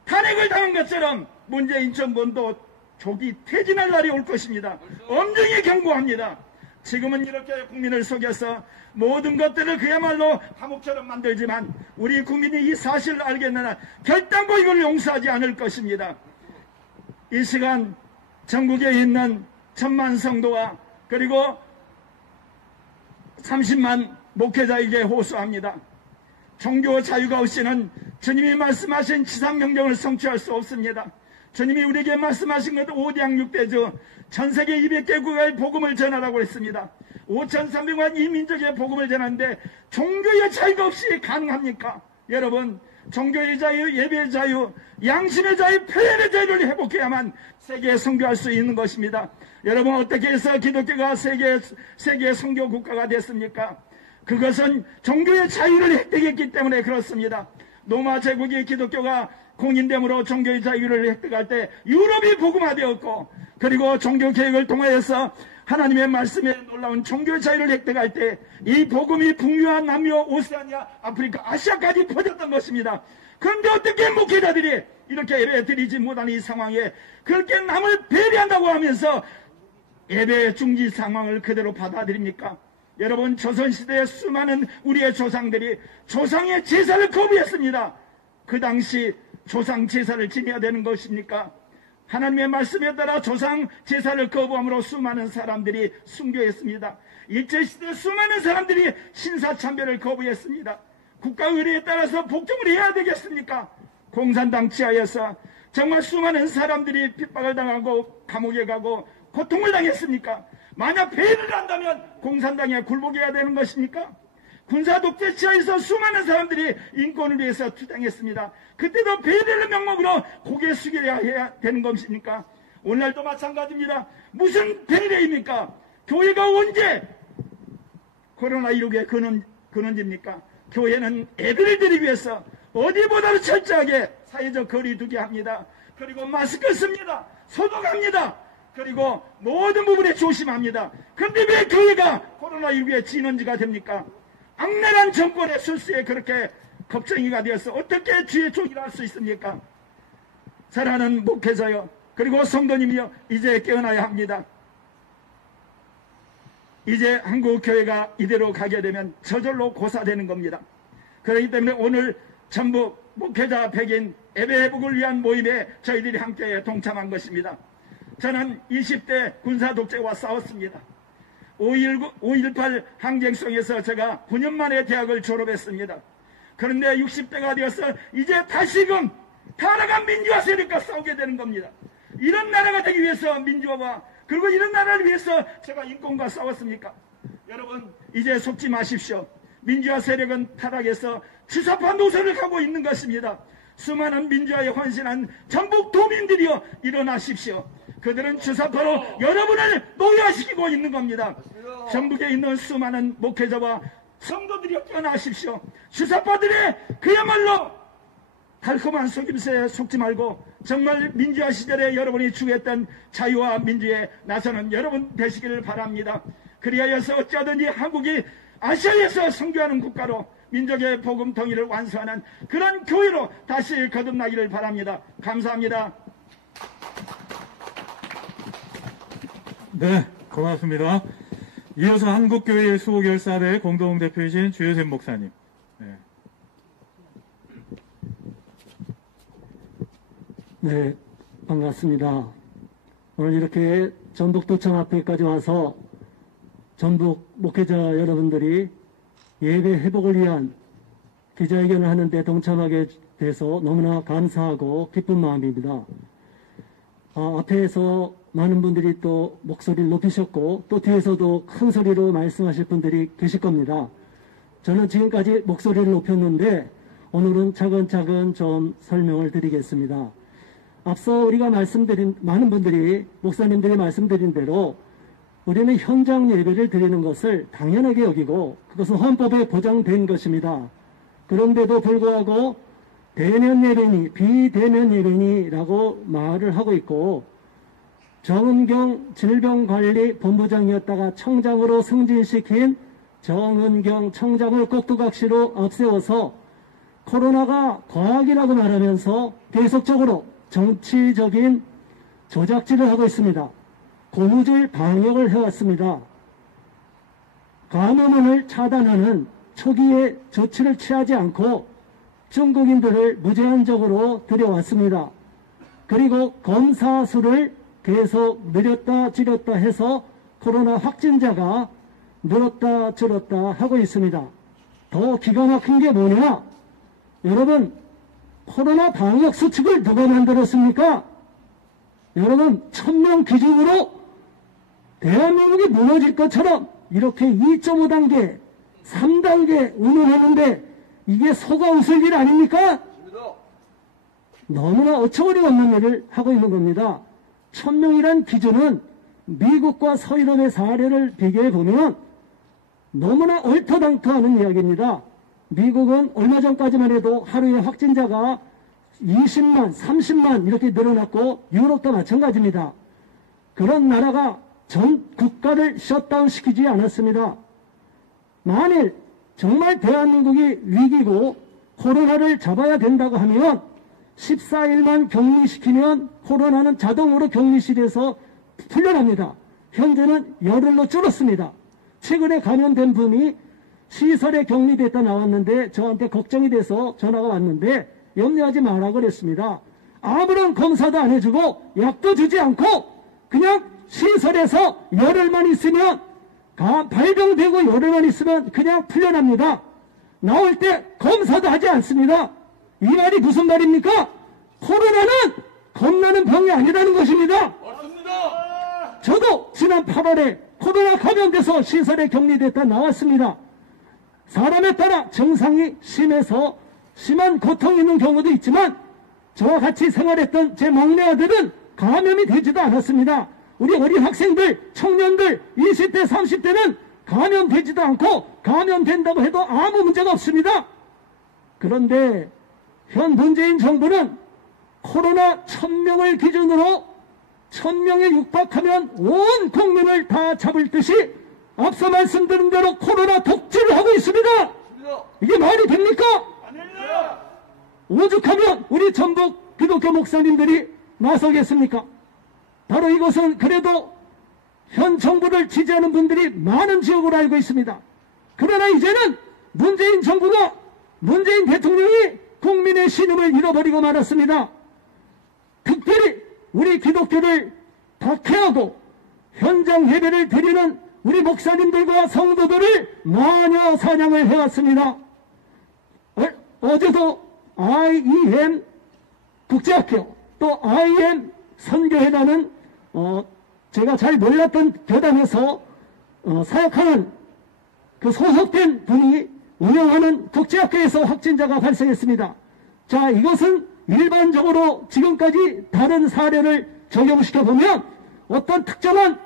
탄핵을 당한 것처럼 문재인 정권도 조기 퇴진할 날이 올 것입니다. 엄중히 경고합니다. 지금은 이렇게 국민을 속여서 모든 것들을 그야말로 감옥처럼 만들지만 우리 국민이 이 사실을 알겠는 한 결단코 이걸 용서하지 않을 것입니다. 이 시간 전국에 있는 1000만 성도와 그리고 30만 목회자에게 호소합니다. 종교 자유가 없이는 주님이 말씀하신 지상명령을 성취할 수 없습니다. 주님이 우리에게 말씀하신 것 5대양 6대주 전 세계 200개국의 복음을 전하라고 했습니다. 5,300만 이민족의 복음을 전하는데 종교의 자유가 없이 가능합니까? 여러분 종교의 자유, 예배의 자유, 양심의 자유, 표현의 자유를 회복해야만 세계에 선교할 수 있는 것입니다. 여러분 어떻게 해서 기독교가 세계 선교 국가가 됐습니까? 그것은 종교의 자유를 획득했기 때문에 그렇습니다. 로마 제국이 기독교가 공인됨으로 종교의 자유를 획득할 때 유럽이 복음화되었고, 그리고 종교개혁을 통하여서 하나님의 말씀에 놀라운 종교 자유를 획득할 때 이 복음이 북유와 남유, 오세아니아, 아프리카, 아시아까지 퍼졌던 것입니다. 그런데 어떻게 목회자들이 이렇게 예배 드리지 못하는 이 상황에 그렇게 남을 배려한다고 하면서 예배 중지 상황을 그대로 받아들입니까? 여러분, 조선시대의 수많은 우리의 조상들이 조상의 제사를 거부했습니다. 그 당시 조상 제사를 지내야 되는 것입니까? 하나님의 말씀에 따라 조상 제사를 거부함으로 수많은 사람들이 순교했습니다. 일제시대 수많은 사람들이 신사참배를 거부했습니다. 국가 의례에 따라서 복종을 해야 되겠습니까? 공산당 치하에서 정말 수많은 사람들이 핍박을 당하고 감옥에 가고 고통을 당했습니까? 만약 배회를 한다면 공산당에 굴복해야 되는 것입니까? 군사 독재 치하에서 수많은 사람들이 인권을 위해서 투쟁했습니다. 그때도 배회를 명목으로 고개 숙여야 해야 되는 것입니까? 오늘날도 마찬가지입니다. 무슨 배회입니까? 교회가 언제 코로나19의 근원입니까? 교회는 예배를 드리기 위해서 어디보다도 철저하게 사회적 거리 두게 합니다. 그리고 마스크 씁니다. 소독합니다. 그리고 모든 부분에 조심합니다. 그런데 왜 교회가 코로나19의 진원지가 됩니까? 악랄한 정권의 술수에 그렇게 겁쟁이가 되어서 어떻게 주의 종이라 할 수 있습니까? 사랑하는 목회자여, 그리고 성도님이여, 이제 깨어나야 합니다. 이제 한국 교회가 이대로 가게 되면 저절로 고사되는 겁니다. 그렇기 때문에 오늘 전북 목회자 100인 예배 회복을 위한 모임에 저희들이 함께 동참한 것입니다. 저는 20대 군사 독재와 싸웠습니다. 5.18 항쟁성에서 제가 9년 만에 대학을 졸업했습니다. 그런데 60대가 되어서 이제 다시금 타락한 민주화 세력과 싸우게 되는 겁니다. 이런 나라가 되기 위해서 민주화와 그리고 이런 나라를 위해서 제가 인권과 싸웠습니까? 여러분, 이제 속지 마십시오. 민주화 세력은 타락해서 주사파 노선을 가고 있는 것입니다. 수많은 민주화에 헌신한 전북 도민들이여 일어나십시오. 그들은 주사파로 여러분을 노예화시키고 있는 겁니다. 전북에 있는 수많은 목회자와 성도들이여 깨어나십시오. 주사파들의 그야말로 달콤한 속임수에 속지 말고 정말 민주화 시절에 여러분이 추구했던 자유와 민주에 나서는 여러분 되시기를 바랍니다. 그리하여서 어찌하든지 한국이 아시아에서 선교하는 국가로 민족의 복음 통일을 완수하는 그런 교회로 다시 거듭나기를 바랍니다. 감사합니다. 네, 고맙습니다. 이어서 한국교회 수호결사대 공동대표이신 주요셉 목사님. 네, 반갑습니다. 오늘 이렇게 전북도청 앞에까지 와서 전북 목회자 여러분들이 예배 회복을 위한 기자회견을 하는데 동참하게 돼서 너무나 감사하고 기쁜 마음입니다. 앞에서 많은 분들이 또 목소리를 높이셨고 또 뒤에서도 큰 소리로 말씀하실 분들이 계실 겁니다. 저는 지금까지 목소리를 높였는데 오늘은 차근차근 좀 설명을 드리겠습니다. 앞서 우리가 말씀드린 많은 분들이 목사님들이 말씀드린 대로 우리는 현장 예배를 드리는 것을 당연하게 여기고 그것은 헌법에 보장된 것입니다. 그런데도 불구하고 대면 예배니 비대면 예배니라고 말을 하고 있고 정은경 질병관리본부장이었다가 청장으로 승진시킨 정은경 청장을 꼭두각시로 앞세워서 코로나가 과학이라고 말하면서 계속적으로 정치적인 조작질을 하고 있습니다. 고무줄 방역을 해왔습니다. 감염원을 차단하는 초기에 조치를 취하지 않고 중국인들을 무제한적으로 들여왔습니다. 그리고 검사 수를 계속 늘렸다 줄였다 해서 코로나 확진자가 늘었다 줄었다 하고 있습니다. 더 기가 막힌 게 뭐냐? 여러분, 코로나 방역 수칙을 누가 만들었습니까? 여러분, 1000명 기준으로 대한민국이 무너질 것처럼 이렇게 2.5단계, 3단계 운운하는데 이게 속아 웃을 일 아닙니까? 너무나 어처구니 없는 일을 하고 있는 겁니다. 1000명이란 기준은 미국과 서유럽의 사례를 비교해 보면 너무나 얼토당토하는 이야기입니다. 미국은 얼마 전까지만 해도 하루에 확진자가 20만, 30만 이렇게 늘어났고 유럽도 마찬가지입니다. 그런 나라가 전 국가를 셧다운 시키지 않았습니다. 만일 정말 대한민국이 위기고 코로나를 잡아야 된다고 하면 14일만 격리시키면 코로나는 자동으로 격리실에서 풀려납니다. 현재는 열흘로 줄었습니다. 최근에 감염된 분이 시설에 격리됐다 나왔는데 저한테 걱정이 돼서 전화가 왔는데 염려하지 마라 그랬습니다. 아무런 검사도 안 해주고 약도 주지 않고 그냥 시설에서 열흘만 있으면 발병되고 열흘만 있으면 그냥 풀려납니다. 나올 때 검사도 하지 않습니다. 이 말이 무슨 말입니까? 코로나는 겁나는 병이 아니라는 것입니다. 맞습니다. 저도 지난 8월에 코로나 감염돼서 시설에 격리됐다 나왔습니다. 사람에 따라 증상이 심해서 심한 고통이 있는 경우도 있지만 저와 같이 생활했던 제 막내 아들은 감염이 되지도 않았습니다. 우리 어린 학생들, 청년들, 20대, 30대는 감염되지도 않고 감염된다고 해도 아무 문제가 없습니다. 그런데 현 문재인 정부는 코로나 1000명을 기준으로 1000명에 육박하면 온 국민을 다 잡을 듯이 앞서 말씀드린 대로 코로나 독재를 하고 있습니다. 이게 말이 됩니까? 아닙니다. 오죽하면 우리 전북 기독교 목사님들이 나서겠습니까? 바로 이것은 그래도 현 정부를 지지하는 분들이 많은 지역으로 알고 있습니다. 그러나 이제는 문재인 정부가, 문재인 대통령이 국민의 신임을 잃어버리고 말았습니다. 특별히 우리 기독교를 박해하고 현장 예배를 드리는 우리 목사님들과 성도들을 마녀 사냥을 해왔습니다. 어제도 IEM 국제학교 또 IEM 선교회라는 제가 잘 몰랐던 교단에서 사역하는 그 소속된 분이 운영하는 국제학교에서 확진자가 발생했습니다. 자, 이것은 일반적으로 지금까지 다른 사례를 적용시켜 보면 어떤 특정한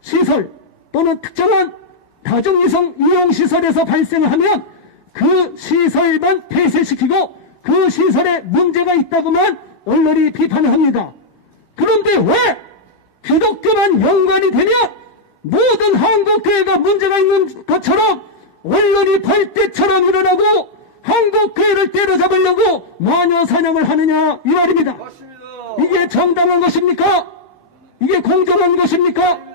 시설 또는 특정한 다중이용 이용시설에서 발생하면 그 시설만 폐쇄시키고 그 시설에 문제가 있다고만 언론이 비판을 합니다. 그런데 왜 기독교만 연관이 되면 모든 한국교회가 문제가 있는 것처럼 언론이 벌떼처럼 일어나고 한국교회를 때려잡으려고 마녀 사냥을 하느냐 이 말입니다. 맞습니다. 이게 정당한 것입니까? 이게 공정한 것입니까?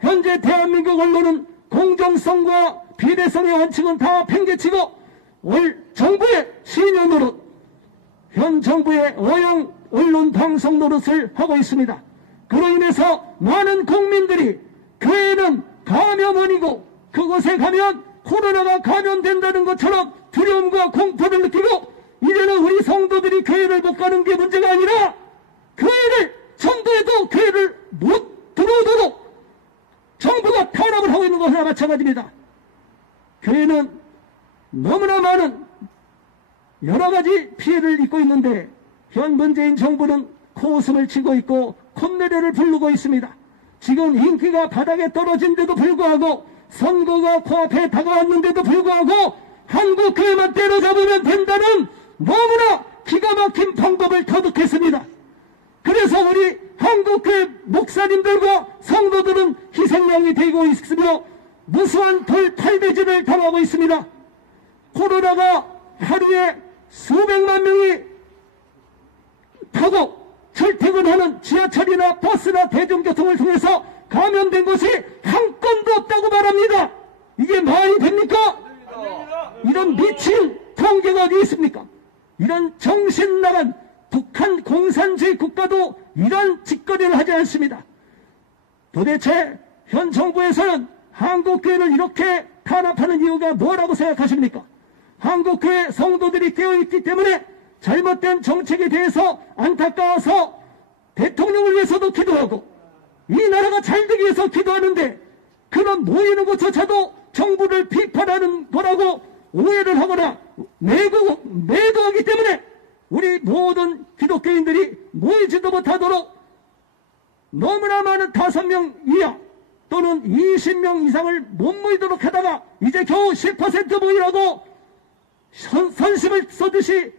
현재 대한민국 언론은 공정성과 비례성의 원칙은 다 팽개치고 정부의 신여 노릇, 현 정부의 어영 언론 방송 노릇을 하고 있습니다. 그로 인해서 많은 국민들이 교회는 감염원이고 그곳에 가면 코로나가 감염된다는 것처럼 두려움과 공포를 느끼고 이제는 우리 성도들이 교회를 못 가는 게 문제가 아니라 교회를 전도해도 교회를 못 들어오도록 정부가 탄압을 하고 있는 것과 마찬가지입니다. 교회는 너무나 많은 여러 가지 피해를 입고 있는데 현 문재인 정부는 코웃음을 치고 있고 콧노래를 부르고 있습니다. 지금 인기가 바닥에 떨어진데도 불구하고 선거가 코앞에 다가왔는데도 불구하고 한국교회만 때려잡으면 된다는 너무나 기가 막힌 방법을 터득했습니다. 그래서 우리 한국교회 목사님들과 성도들은 희생양이 되고 있으며 무수한 돌탈배질을 당하고 있습니다. 코로나가 하루에 수백만 명이 타고 출퇴근하는 지하철이나 버스나 대중교통을 통해서 감염된 것이 한 건도 없다고 말합니다. 이게 말이 됩니까? 이런 미친 통계가 어디 있습니까? 이런 정신 나간 북한 공산주의 국가도 이런 짓거리를 하지 않습니다. 도대체 현 정부에서는 한국교회를 이렇게 탄압하는 이유가 뭐라고 생각하십니까? 한국교회 성도들이 깨어있기 때문에 잘못된 정책에 대해서 안타까워서 대통령을 위해서도 기도하고 이 나라가 잘 되기 위해서 기도하는데 그런 모이는 것조차도 정부를 비판하는 거라고 오해를 하거나 매도하기 때문에 우리 모든 기독교인들이 모이지도 못하도록 너무나 많은 5명 이하 또는 20명 이상을 못 모이도록 하다가 이제 겨우 10% 모이라고 선심을 쏘듯이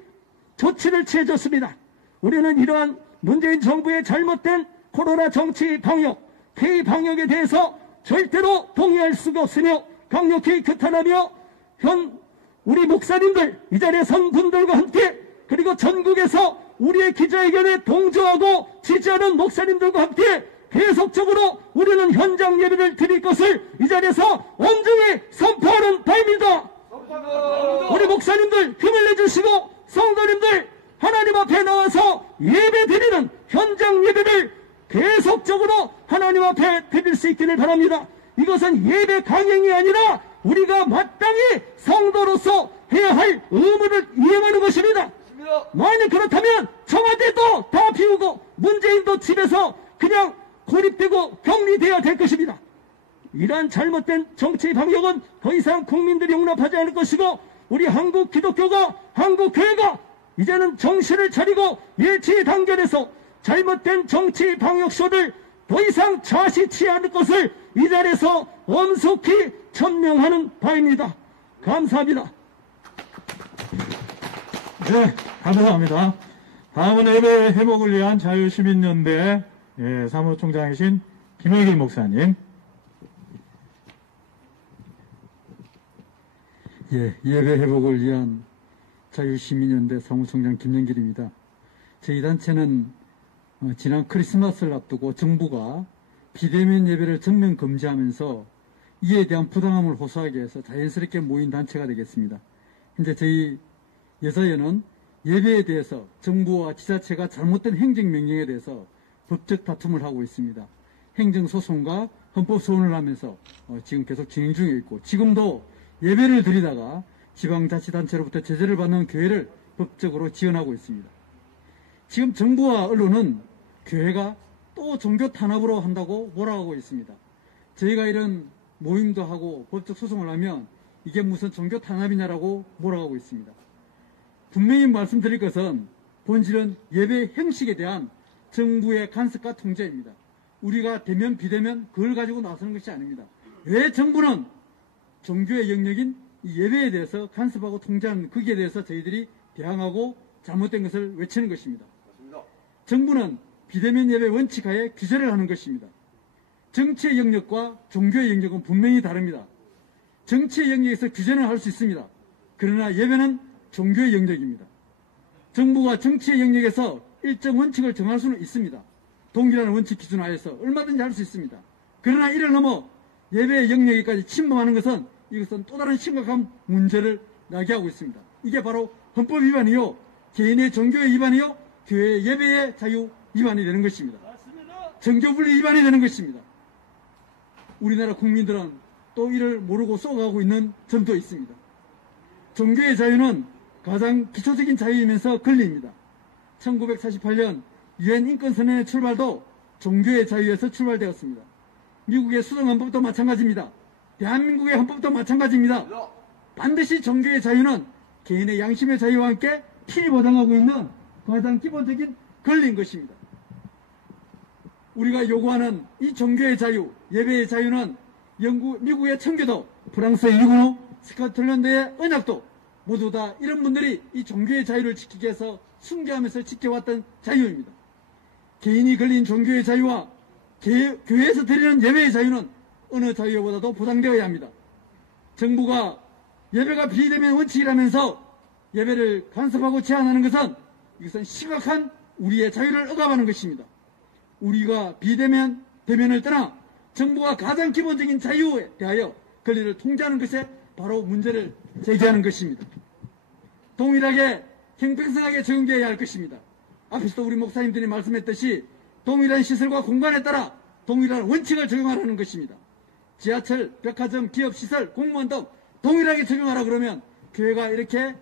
조치를 취해줬습니다. 우리는 이러한 문재인 정부의 잘못된 코로나 정치 방역, K-방역에 대해서 절대로 동의할 수가 없으며 강력히 규탄하며 우리 목사님들, 이 자리에 선 분들과 함께 그리고 전국에서 우리의 기자회견에 동조하고 지지하는 목사님들과 함께 계속적으로 우리는 현장 예배를 드릴 것을 이 자리에서 엄중히 선포하는 바입니다. 우리 목사님들 힘을 내주시고 성도님들 하나님 앞에 나와서 예배 드리는 현장 예배를 계속적으로 하나님 앞에 드릴 수 있기를 바랍니다. 이것은 예배 강행이 아니라 우리가 마땅히 성도로서 해야 할 의무를 이행하는 것입니다. 만약 그렇다면 청와대도 다 비우고 문재인도 집에서 그냥 고립되고 격리돼야 될 것입니다. 이러한 잘못된 정치 방역은 더 이상 국민들이 용납하지 않을 것이고 우리 한국 기독교가 한국 교회가 이제는 정신을 차리고 일치단결해서 잘못된 정치 방역쇼를 더 이상 자시치 않을 것을 이 자리에서 엄숙히 천명하는 바입니다. 감사합니다. 네, 감사합니다. 다음은 예배 회복을 위한 자유시민연대 사무총장이신 김영길 목사님. 예, 예배 회복을 위한 자유시민연대 사무총장 김영길입니다. 저희 단체는 지난 크리스마스를 앞두고 정부가 비대면 예배를 전면 금지하면서 이에 대한 부당함을 호소하기 위해서 자연스럽게 모인 단체가 되겠습니다. 현재 저희 여사연은 예배에 대해서 정부와 지자체가 잘못된 행정명령에 대해서 법적 다툼을 하고 있습니다. 행정소송과 헌법소원을 하면서 지금 계속 진행 중에 있고 지금도 예배를 드리다가 지방자치단체로부터 제재를 받는 교회를 법적으로 지원하고 있습니다. 지금 정부와 언론은 교회가 또 종교 탄압으로 한다고 몰아가고 있습니다. 저희가 이런 모임도 하고 법적 소송을 하면 이게 무슨 종교 탄압이냐라고 몰아가고 있습니다. 분명히 말씀드릴 것은 본질은 예배 형식에 대한 정부의 간섭과 통제입니다. 우리가 대면 비대면 그걸 가지고 나서는 것이 아닙니다. 왜 정부는 종교의 영역인 예배에 대해서 간섭하고 통제하는 거기에 대해서 저희들이 대항하고 잘못된 것을 외치는 것입니다. 정부는 비대면 예배 원칙하에 규제를 하는 것입니다. 정치의 영역과 종교의 영역은 분명히 다릅니다. 정치의 영역에서 규제는 할 수 있습니다. 그러나 예배는 종교의 영역입니다. 정부가 정치의 영역에서 일정 원칙을 정할 수는 있습니다. 동일한 원칙 기준 하에서 얼마든지 할 수 있습니다. 그러나 이를 넘어 예배의 영역에까지 침범하는 것은 이것은 또 다른 심각한 문제를 야기하고 있습니다. 이게 바로 헌법 위반이요, 개인의 종교의 위반이요, 교회의 예배의 자유 위반이 되는 것입니다. 정교분리 위반이 되는 것입니다. 우리나라 국민들은 또 이를 모르고 쏘가고 있는 점도 있습니다. 종교의 자유는 가장 기초적인 자유이면서 권리입니다. 1948년 유엔 인권선언의 출발도 종교의 자유에서 출발되었습니다. 미국의 수정헌법도 마찬가지입니다. 대한민국의 헌법도 마찬가지입니다. 반드시 종교의 자유는 개인의 양심의 자유와 함께 필히 보장하고 있는 가장 기본적인 권리인 것입니다. 우리가 요구하는 이 종교의 자유, 예배의 자유는 미국의 청교도, 프랑스의 유그노, 스코틀랜드의 언약도 모두 다 이런 분들이 이 종교의 자유를 지키기 위해서 숭배하면서 지켜왔던 자유입니다. 개인이 걸린 종교의 자유와 교회에서 드리는 예배의 자유는 어느 자유보다도 보장되어야 합니다. 정부가 예배가 비대면 원칙이라면서 예배를 간섭하고 제한하는 것은 이것은 심각한 우리의 자유를 억압하는 것입니다. 우리가 비대면, 대면을 떠나 정부가 가장 기본적인 자유에 대하여 권리를 통제하는 것에 바로 문제를 제기하는 것입니다. 동일하게 형평성하게 적용되어야 할 것입니다. 앞에서도 우리 목사님들이 말씀했듯이 동일한 시설과 공간에 따라 동일한 원칙을 적용하라는 것입니다. 지하철, 백화점, 기업시설, 공무원 등 동일하게 적용하라 그러면 교회가 이렇게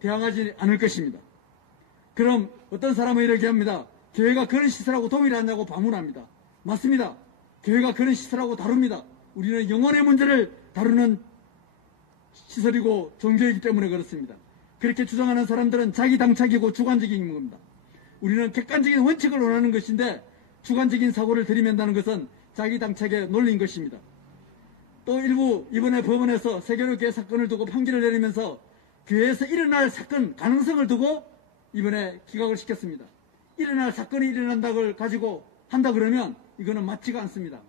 대항하지 않을 것입니다. 그럼 어떤 사람은 이렇게 합니다. 교회가 그런 시설하고 동일하냐고 반문합니다. 맞습니다. 교회가 그런 시설하고 다릅니다. 우리는 영혼의 문제를 다루는 시설이고 종교이기 때문에 그렇습니다. 그렇게 주장하는 사람들은 자기 당착이고 주관적인 겁니다. 우리는 객관적인 원칙을 원하는 것인데 주관적인 사고를 들이맨다는 것은 자기 당착의 논리인 것입니다. 또 일부 이번에 법원에서 세계로교회 사건을 두고 판결을 내리면서 교회에서 일어날 사건 가능성을 두고 이번에 기각을 시켰습니다. 일어날 사건이 일어난다고 걸 가지고 한다 그러면 이거는 맞지가 않습니다.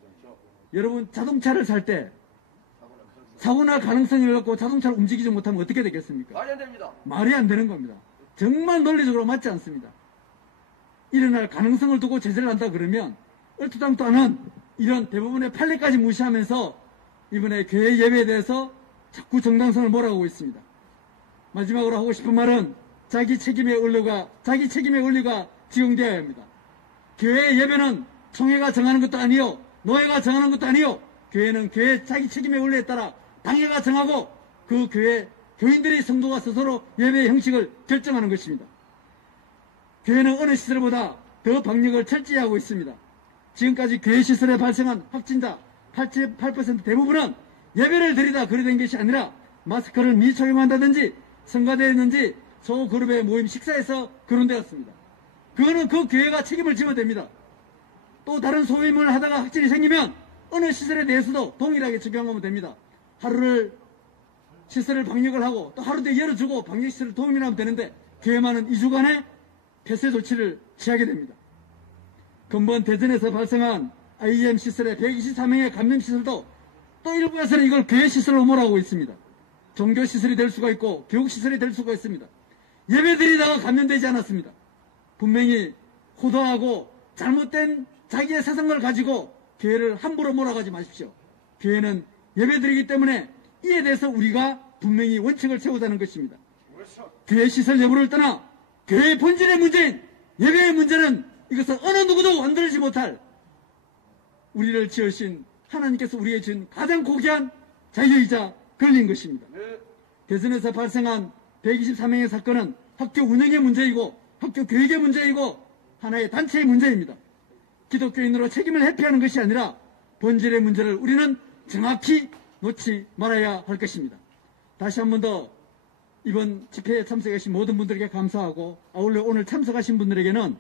여러분 자동차를 살 때 사고 날 가능성이 갖고 자동차를 움직이지 못하면 어떻게 되겠습니까? 말이 안 됩니다. 말이 안 되는 겁니다. 정말 논리적으로 맞지 않습니다. 일어날 가능성을 두고 제재를 한다 그러면 얼토당토 않은 이런 대부분의 판례까지 무시하면서 이번에 교회 예배에 대해서 자꾸 정당성을 몰아가고 있습니다. 마지막으로 하고 싶은 말은 자기 책임의 원리가 적용되어야 합니다. 교회 예배는 총회가 정하는 것도 아니요, 노회가 정하는 것도 아니요, 교회는 교회 자기 책임의 원리에 따라 당회가 정하고 그 교회 교인들이 성도가 스스로 예배의 형식을 결정하는 것입니다. 교회는 어느 시설보다 더 방역을 철저히 하고 있습니다. 지금까지 교회 시설에 발생한 확진자 88% 대부분은 예배를 드리다 거리된 것이 아니라 마스크를 미착용한다든지 성가대였는지 소그룹의 모임 식사에서 거론되었습니다. 그거는 그 교회가 책임을 지어야 됩니다. 또 다른 소임을 하다가 확진이 생기면 어느 시설에 대해서도 동일하게 적용하면 됩니다. 하루를 시설을 방역을 하고 또 하루 뒤에 열어주고 방역시설을 도움을 하면 되는데 교회만은 2주간의 폐쇄 조치를 취하게 됩니다. 근본 대전에서 발생한 IEM 시설의 124명의 감염시설도 또 일부에서는 이걸 교회시설로 몰아오고 있습니다. 종교시설이 될 수가 있고 교육시설이 될 수가 있습니다. 예배드리다가 감염되지 않았습니다. 분명히 호도하고 잘못된 자기의 세상을 가지고 교회를 함부로 몰아가지 마십시오. 교회는 예배드리기 때문에 이에 대해서 우리가 분명히 원칙을 세우자는 것입니다. 교회 시설 여부를 떠나 교회의 본질의 문제인 예배의 문제는 이것은 어느 누구도 완들지 못할 우리를 지으신 하나님께서 우리에게 준 가장 고귀한 자유이자 권리인 것입니다. 대전에서 발생한 124명의 사건은 학교 운영의 문제이고 학교 교육의 문제이고 하나의 단체의 문제입니다. 기독교인으로 책임을 회피하는 것이 아니라 본질의 문제를 우리는 정확히 놓지 말아야 할 것입니다. 다시 한 번 더 이번 집회에 참석하신 모든 분들에게 감사하고 아울러 오늘 참석하신 분들에게는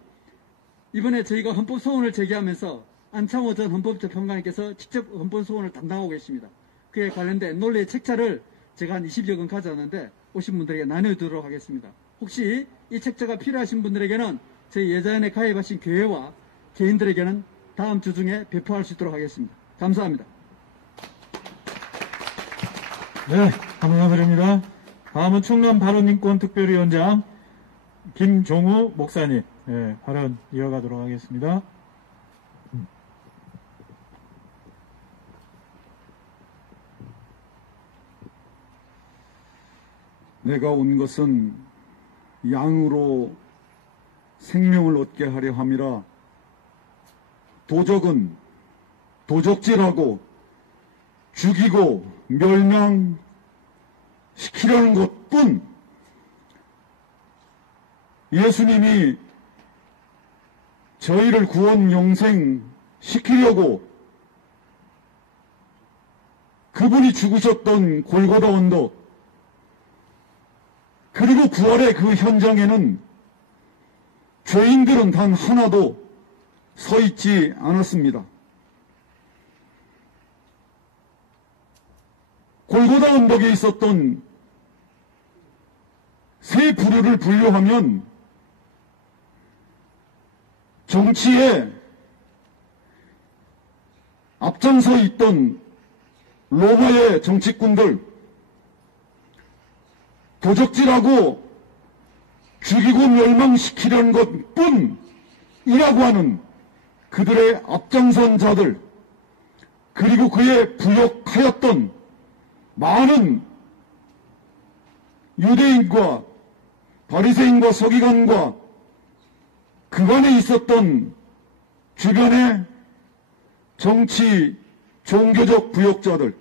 이번에 저희가 헌법소원을 제기하면서 안창호 전 헌법재판관님께서 직접 헌법소원을 담당하고 계십니다. 그에 관련된 논리의 책자를 제가 한 20여 권 가져왔는데 오신 분들에게 나눠드리도록 하겠습니다. 혹시 이 책자가 필요하신 분들에게는 저희 예전에 가입하신 교회와 개인들에게는 다음 주 중에 배포할 수 있도록 하겠습니다. 감사합니다. 네, 감사드립니다. 다음은 충남 바른인권특별위원장 김종우 목사님 발언 이어가도록 하겠습니다. 내가 온 것은 양으로 생명을 얻게 하려 함이라. 도적은 도적질하고 죽이고 멸망시키려는 것뿐. 예수님이 저희를 구원 영생시키려고 그분이 죽으셨던 골고다 언덕 그리고 부활의 그 현장에는 죄인들은 단 하나도 서 있지 않았습니다. 골고다 언덕에 있었던 세 부류를 분류하면 정치에 앞장서 있던 로마의 정치꾼들, 도적질하고 죽이고 멸망시키려는 것뿐이라고 하는 그들의 앞장선 자들, 그리고 그에 부역하였던 많은 유대인과 바리새인과 서기관과 그간에 있었던 주변의 정치, 종교적 부역자들,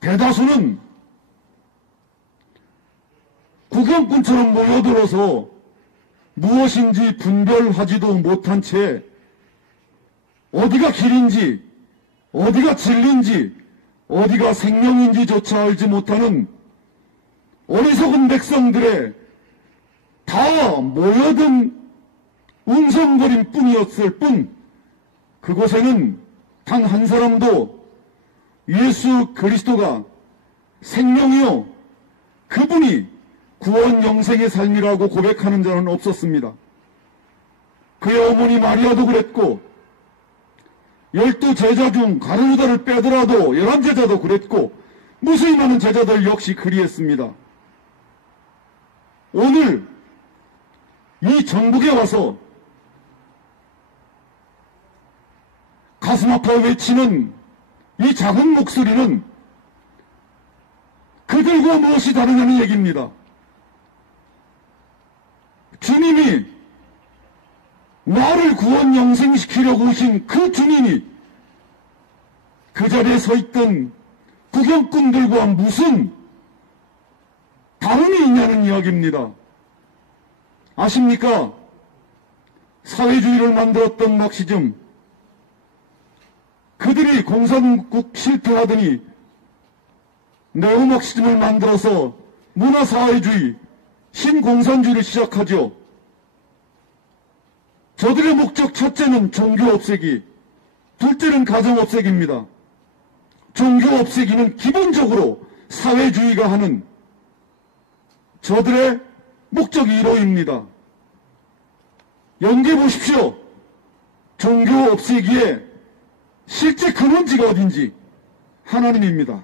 대다수는 구경꾼처럼 모여들어서 무엇인지 분별하지도 못한 채 어디가 길인지, 어디가 진리인지, 어디가 생명인지조차 알지 못하는 어리석은 백성들의 다 모여든 웅성거림 뿐이었을 뿐, 그곳에는 단 한 사람도 예수 그리스도가 생명이요 그분이 구원 영생의 삶이라고 고백하는 자는 없었습니다. 그의 어머니 마리아도 그랬고 12제자 중 가룟유다를 빼더라도 11제자도 그랬고 무수히 많은 제자들 역시 그리했습니다. 오늘 이 전국에 와서 가슴 아파 외치는 이 작은 목소리는 그들과 무엇이 다르냐는 얘기입니다. 주님이 나를 구원 영생시키려고 오신 그 주님이 그 자리에 서 있던 구경꾼들과 무슨 다름이 있냐는 이야기입니다. 아십니까? 사회주의를 만들었던 막시즘, 그들이 공산국 실패하더니 네오막시즘을 만들어서 문화사회주의, 신공산주의를 시작하죠. 저들의 목적 첫째는 종교 없애기, 둘째는 가정 없애기입니다. 종교 없애기는 기본적으로 사회주의가 하는 저들의 목적 1호입니다. 연구해 보십시오. 종교 없애기에 실제 근원지가 어딘지 하나님입니다.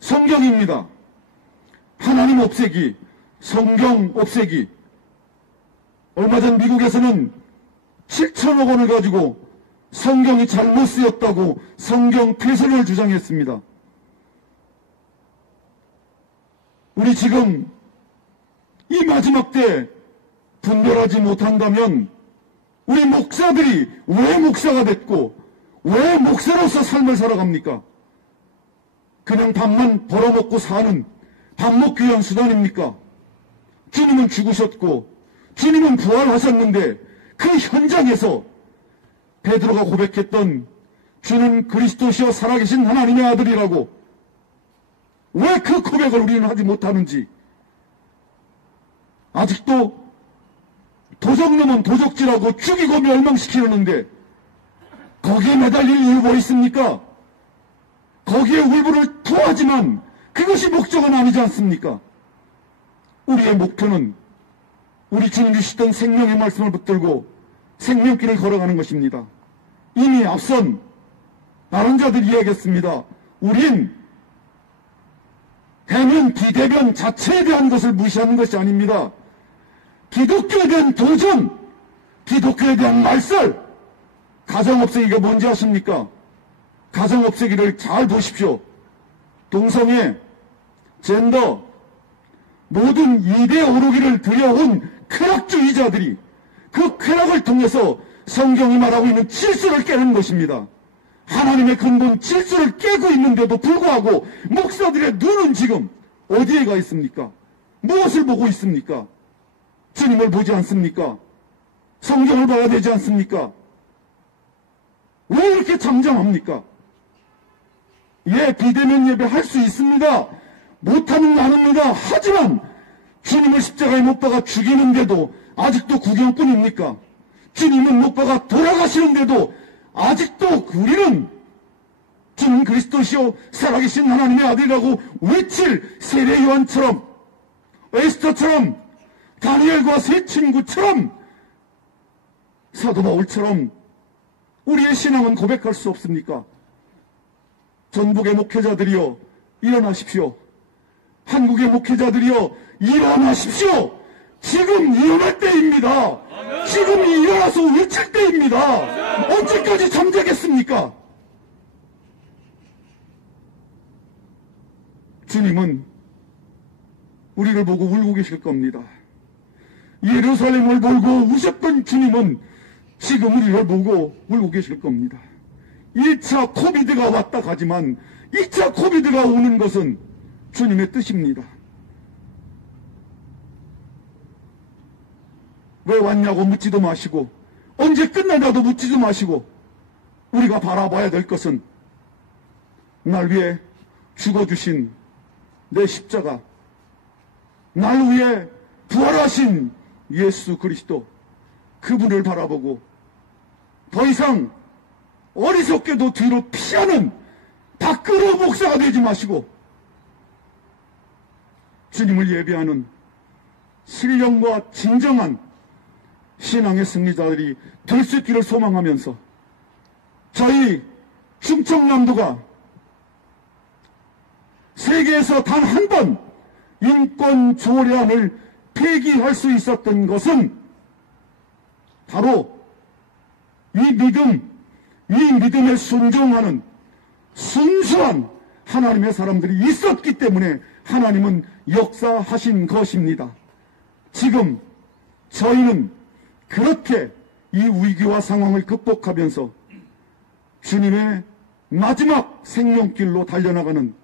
성경입니다. 하나님 없애기, 성경 없애기. 얼마 전 미국에서는 7천억 원을 가지고 성경이 잘못 쓰였다고 성경 폐쇄를 주장했습니다. 우리 지금 이 마지막 때 분별하지 못한다면 우리 목사들이 왜 목사가 됐고 왜 목사로서 삶을 살아갑니까? 그냥 밥만 벌어먹고 사는 밥 먹기 위한 수단입니까? 주님은 죽으셨고 주님은 부활하셨는데 그 현장에서 베드로가 고백했던 주는 그리스도시여 살아계신 하나님의 아들이라고 왜 그 고백을 우리는 하지 못하는지, 아직도 도적놈은 도적질하고 죽이고 멸망시키려는데 거기에 매달릴 이유 뭐 있습니까? 거기에 울분을 토하지만 그것이 목적은 아니지 않습니까? 우리의 목표는 우리 주님 주시던 생명의 말씀을 붙들고 생명길을 걸어가는 것입니다. 이미 앞선 다른 자들이 이야기했습니다. 우린 대면, 비대면 자체에 대한 것을 무시하는 것이 아닙니다. 기독교에 대한 도전, 기독교에 대한 말살, 가정 없애기가 뭔지 아십니까? 가정 없애기를 잘 보십시오. 동성애, 젠더, 모든 이대 오르기를 들여온 쾌락주의자들이 그 쾌락을 통해서 성경이 말하고 있는 질서를 깨는 것입니다. 하나님의 근본 질서를 깨고 있는데도 불구하고 목사들의 눈은 지금 어디에 가 있습니까? 무엇을 보고 있습니까? 주님을 보지 않습니까? 성경을 봐야 되지 않습니까? 왜 이렇게 잠잠합니까? 예, 비대면 예배 할 수 있습니다. 못하는 거 아닙니다. 하지만 주님을 십자가에 못 박아 죽이는데도 아직도 구경꾼입니까? 주님은 못 박아 돌아가시는데도 아직도 우리는 주는 그리스도시요 살아계신 하나님의 아들이라고 외칠 세례 요한처럼, 에스더처럼, 다니엘과 세 친구처럼, 사도 바울처럼 우리의 신앙은 고백할 수 없습니까? 전국의 목회자들이여 일어나십시오. 한국의 목회자들이여 일어나십시오. 지금 일어날 때입니다. 지금 일어나서 외칠 때입니다. 언제까지 잠자겠습니까? 주님은 우리를 보고 울고 계실 겁니다. 예루살렘을 보고 우셨던 주님은 지금 우리를 보고 울고 계실 겁니다. 1차 코비드가 왔다 가지만 2차 코비드가 오는 것은 주님의 뜻입니다. 왜 왔냐고 묻지도 마시고 언제 끝나냐도 묻지도 마시고 우리가 바라봐야 될 것은 날 위해 죽어주신 내 십자가, 날 위해 부활하신 예수 그리스도, 그분을 바라보고 더 이상 어리석게도 뒤로 피하는 밖으로 목사가 되지 마시고 주님을 예배하는 신령과 진정한 신앙의 승리자들이 될 수 있기를 소망하면서 저희 충청남도가 세계에서 단 한 번 인권 조례안을 폐기할 수 있었던 것은 바로 이 믿음에 순종하는 순수한 하나님의 사람들이 있었기 때문에 하나님은 역사하신 것입니다. 지금 저희는 그렇게 이 위기와 상황을 극복하면서 주님의 마지막 생명길로 달려나가는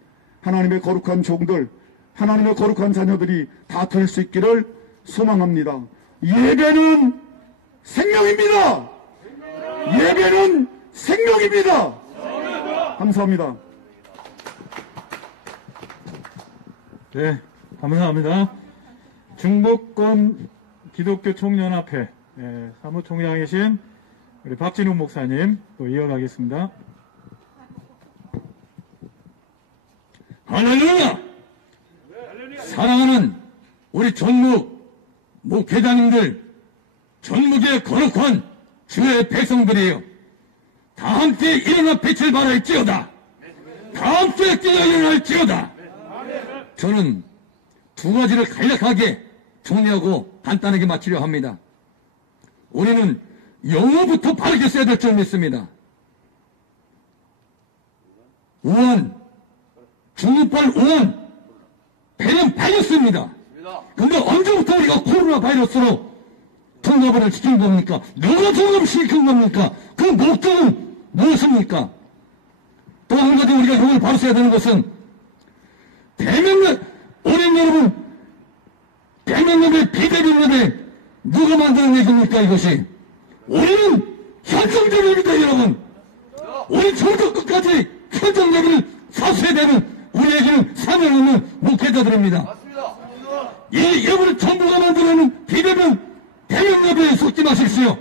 하나님의 거룩한 종들, 하나님의 거룩한 자녀들이 다 될 수 있기를 소망합니다. 예배는 생명입니다. 예배는 생명입니다. 감사합니다. 네, 감사합니다. 중복권 기독교 총연합회 사무총장이신 우리 박진욱 목사님 또 이어가겠습니다. 할렐루야! 사랑하는 우리 전묵 목회자님들, 전묵의 거룩한 주의 백성들이에요. 다 함께 일어나 빛을 발할지어다. 다 함께 뛰어 일어날지어다. 저는 두 가지를 간략하게 정리하고 간단하게 마치려 합니다. 우리는 영어부터 바르게 써야 될 줄 믿습니다. 우한, 중국발 우한, 배는 바이러스입니다. 근데 언제부터 우리가 코로나 바이러스로 통합을 시킨 겁니까? 누가 통합시킨 겁니까? 그 목적은 무엇입니까? 또 한 가지 우리가 용을 바로 써야 되는 것은 어린 여러분, 대면협의 비대면협에 누가 만드는 얘기입니까, 이것이? 우리는 혈정적입니다, 여러분. 우리 처음부터 끝까지 혈정적을 사수해야 되는 우리에게는 사명 있는 목회자들입니다. 이 여러분 정부가 만들어내는 대면협에 속지 마십시오.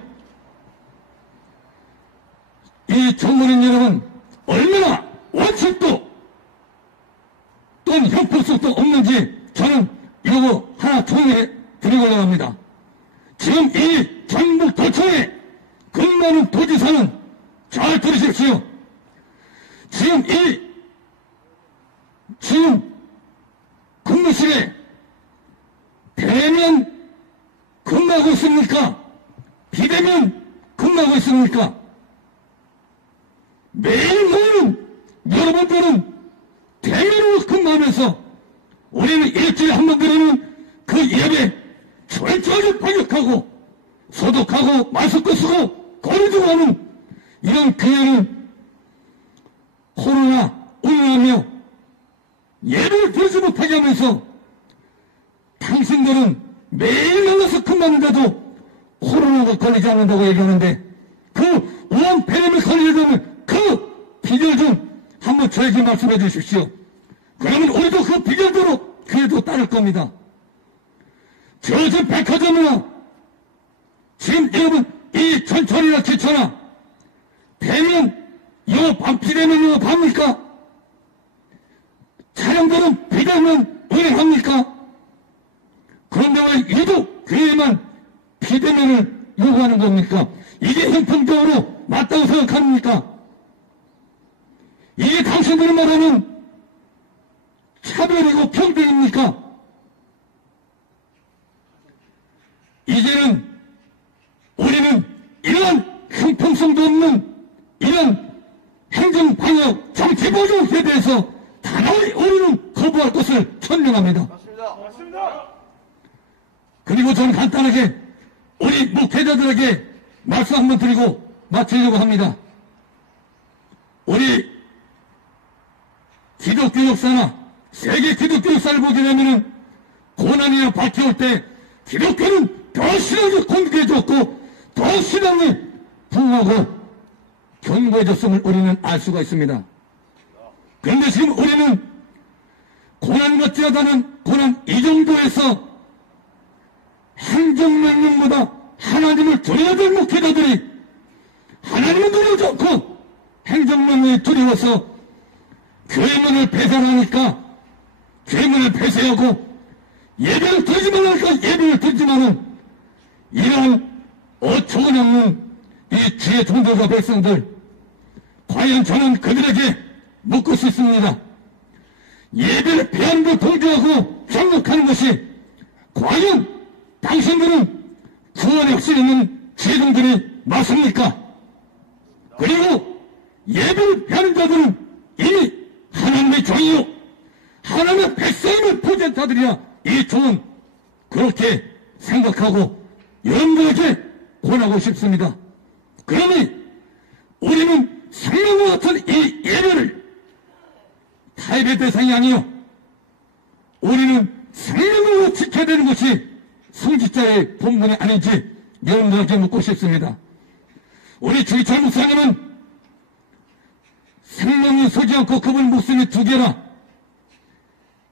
이 정부인 여러분, 얼마나 원칙도 또는 형법성도 없는지 저는 이거 하나 정리해 드리려고 합니다. 지금 이 경북도청에 근무하는 도지사는 잘 들으십시오. 지금 근무실에 대면 근무하고 있습니까? 비대면 근무하고 있습니까? 매일 모이는 여러분들은 대면으로 근무하면서 우리는 일주일에 한 번 드리는 그 예배 철저하게 방역하고 소독하고 마스크 쓰고 거리 두고 하는 이런 교회는 코로나 운영하며 예배를 드리지 못하게 하면서 당신들은 매일 만나서 근무하는데도 코로나가 걸리지 않는다고 얘기하는데 그 우한 폐렴에 걸리려면 그 비결 좀 한번 저에게 말씀해 주십시오. 그러면 우리도 그 비결대로 교회도 따를 겁니다. 저 지금 백화점이나 지금 여러분 이 전철이나 기차나 대면 비대면 영업합니까? 차량들은 비대면 운행합니까? 그런데 왜 유독 교회만 비대면을 요구하는 겁니까? 이게 형평적으로 맞다고 생각합니까? 이게 당신들이 말하는 차별이고 평등입니까? 이제는 우리는 이런 형평성도 없는 이런 행정방역 정치보조에 대해서 단호히 우리는 거부할 것을 천명합니다. 맞습니다. 그리고 저는 간단하게 우리 목회자들에게 말씀 한번 드리고 마치려고 합니다. 우리 기독교 역사나 세계 기독교 역사를 보게 되면 고난이나 박해올 때 기독교는 더 신앙이 공개해졌고 더 신앙이 부흥하고 견고해졌음을 우리는 알 수가 있습니다. 그런데 지금 우리는 고난 같지 않다는 고난 이 정도에서 행정명령보다 하나님을 두려워야 될 목회자들이 하나님을 두려워하지 않고 행정명령이 두려워서 교회문을 폐쇄하니까 교회문을 폐쇄하고 예배를 드리지만 할까 예배를 드리지만은 이런 어처구니 없는 이 주의 종들과 백성들, 과연 저는 그들에게 묻고 싶습니다. 예배를 배하는 동조하고 경력하는 것이 과연 당신들은 구원의 확신 있는 주의 종들이 맞습니까? 그리고 예배를 배하는 자들은 이미 하나님의 종이요 하나님의 백성임을 보존 자들이야 이 종은 그렇게 생각하고 여러분들에게 권하고 싶습니다. 그러니 우리는 생명과 같은 이 예배를 타협의 대상이 아니요 우리는 생명으로 지켜야 되는 것이 성직자의 본분이 아닌지 여러분들에게 묻고 싶습니다. 우리 주기철 목사님은 생명이 서지 않고 그분 목숨이 2개라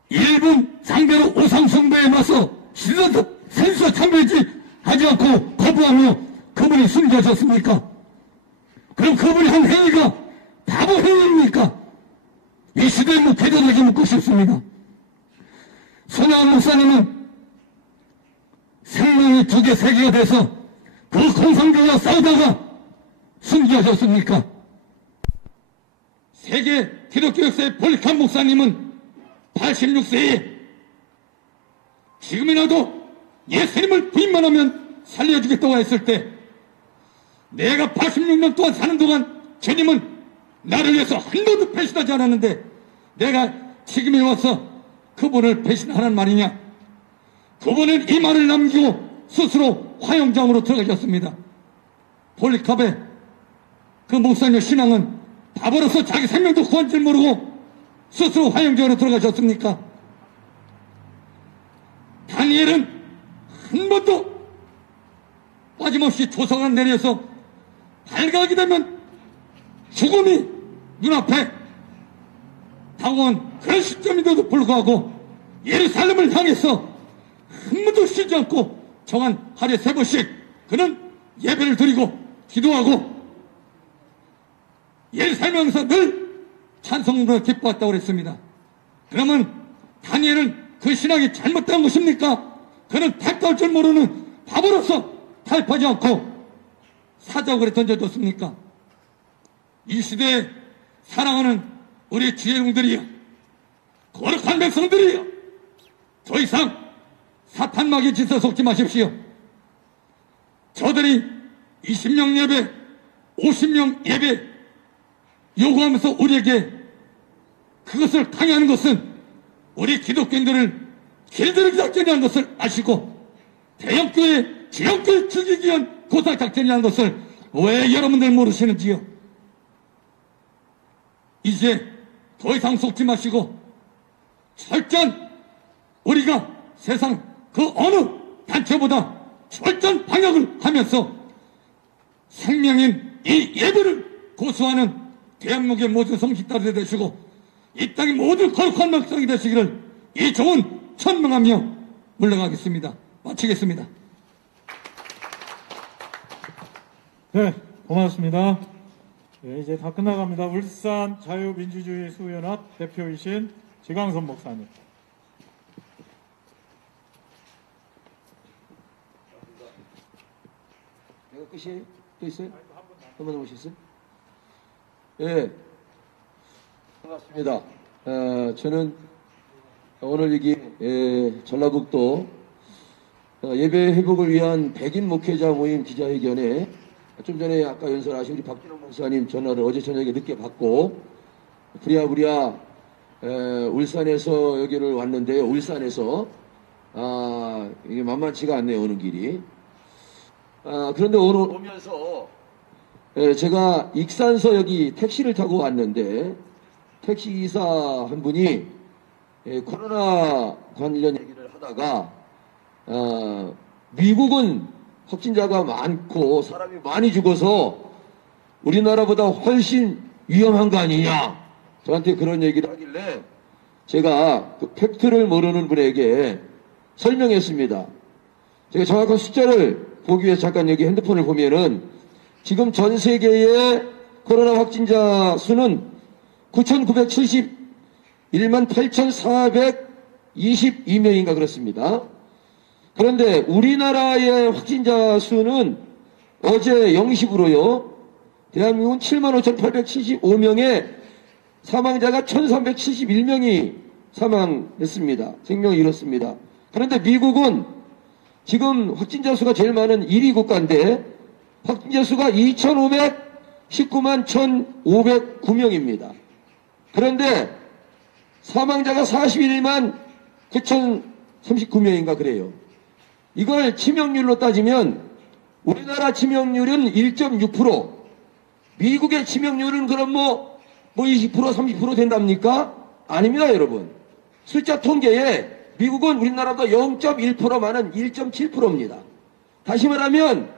일본 상대로 오상숭배에 맞서 sen수와 참배하지 하지 않고 거부하며 그분이 순교하셨습니까? 그럼 그분이 한 행위가 바보 행위입니까? 이 시대의 목회자들에게 묻고 싶습니다. 손양원 목사님은 생명이 2개, 3개가 돼서 그 공산주의와 싸우다가 순교하셨습니까? 세계 기독교 역사의 볼칸 목사님은 86세에 지금이라도 예수님을 부인만 하면 살려주겠다고 했을 때 내가 86년 동안 사는 동안 주님은 나를 위해서 한 번도 배신하지 않았는데 내가 지금에 와서 그분을 배신하는 말이냐? 그분은 이 말을 남기고 스스로 화영장으로 들어가셨습니다. 폴리캅의 그 목사님 신앙은 바보로서 자기 생명도 구한 줄 모르고 스스로 화영장으로 들어가셨습니까? 다니엘은 한 번도 빠짐없이 조성을 내려서 발각이 되면 죽음이 눈앞에 다가온 그런 시점인데도 불구하고 예루살렘을 향해서 한 번도 쉬지 않고 정한 하루에 3번씩 그는 예배를 드리고 기도하고 예루살렘에서 늘 찬송으로 기뻐했다고 그랬습니다. 그러면 다니엘은 그 신앙이 잘못된 것입니까? 그는 탈퇴할 줄 모르는 바보로서 탈퇴하지 않고 사자굴에 던져줬습니까? 이 시대에 사랑하는 우리 주의종들이여 거룩한 백성들이여 더 이상 사탄마귀 짓에 속지 마십시오. 저들이 20명 예배 50명 예배 요구하면서 우리에게 그것을 강요하는 것은 우리 기독교인들을 길들이기 작전이라는 것을 아시고 대형교회 지형교회 죽이기 위한 고사 작전이라는 것을 왜 여러분들 모르시는지요? 이제 더 이상 속지 마시고 철저한 우리가 세상 그 어느 단체보다 철저한 방역을 하면서 생명인 이 예배를 고수하는 대한민국의 모든 성직자들이 되시고 이 땅의 모든 거룩한 백성이 되시기를 이 좋은 천명하며 물러가겠습니다. 마치겠습니다. 네, 고맙습니다. 네, 이제 다 끝나갑니다. 울산 자유민주주의 수연합 대표이신 지광선 목사님. 내가 끝이에요? 또 있어요? 한 번 더 오셨어요? 예. 반갑습니다. 저는 오늘 여기 전라북도 예배 회복을 위한 백인 목회자 모임 기자회견에 좀 전에 아까 연설하신 우리 박진호 목사님 전화를 어제 저녁에 늦게 받고 부랴부랴 울산에서 여기를 왔는데요. 울산에서 이게 만만치가 않네요. 오는 길이. 그런데 오늘 오면서 제가 익산서 여기 택시를 타고 왔는데 택시기사 한 분이 코로나 관련 얘기를 하다가 미국은 확진자가 많고 사람이 많이 죽어서 우리나라보다 훨씬 위험한 거 아니냐 저한테 그런 얘기를 하길래 제가 그 팩트를 모르는 분에게 설명했습니다. 제가 정확한 숫자를 보기 위해서 잠깐 여기 핸드폰을 보면은 지금 전 세계의 코로나 확진자 수는 9,971만 22명인가 그렇습니다. 그런데 우리나라의 확진자 수는 어제 0시부로요. 대한민국은 75,875명에 사망자가 1,371명이 사망했습니다. 생명을 잃었습니다. 그런데 미국은 지금 확진자 수가 제일 많은 1위 국가인데 확진자 수가 2,519만 1,509명입니다. 그런데 사망자가 41만 9,039명인가 그래요. 이걸 치명률로 따지면 우리나라 치명률은 1.6%, 미국의 치명률은 그럼 뭐 20%, 30% 된답니까? 아닙니다, 여러분. 숫자 통계에 미국은 우리나라보다 0.1% 많은 1.7%입니다. 다시 말하면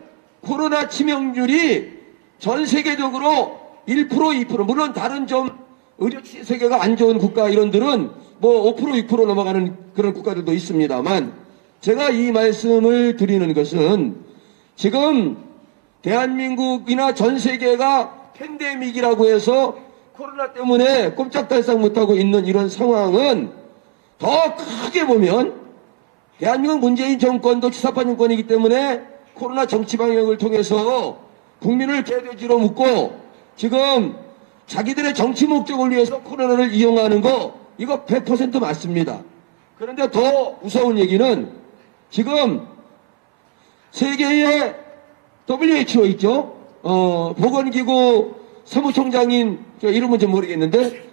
코로나 치명률이 전 세계적으로 1%, 2%, 물론 다른 좀 의료 세계가 안 좋은 국가 이런들은 뭐 5%, 6% 넘어가는 그런 국가들도 있습니다만 제가 이 말씀을 드리는 것은 지금 대한민국이나 전 세계가 팬데믹이라고 해서 코로나 때문에 꼼짝달싹 못하고 있는 이런 상황은 더 크게 보면 대한민국 문재인 정권도 치사파 정권이기 때문에 코로나 정치 방역을 통해서 국민을 개돼지로 묶고 지금 자기들의 정치 목적을 위해서 코로나를 이용하는 거 이거 100% 맞습니다. 그런데 더 무서운 얘기는 지금 세계의 WHO 있죠? 보건기구 사무총장인 이름은 좀 모르겠는데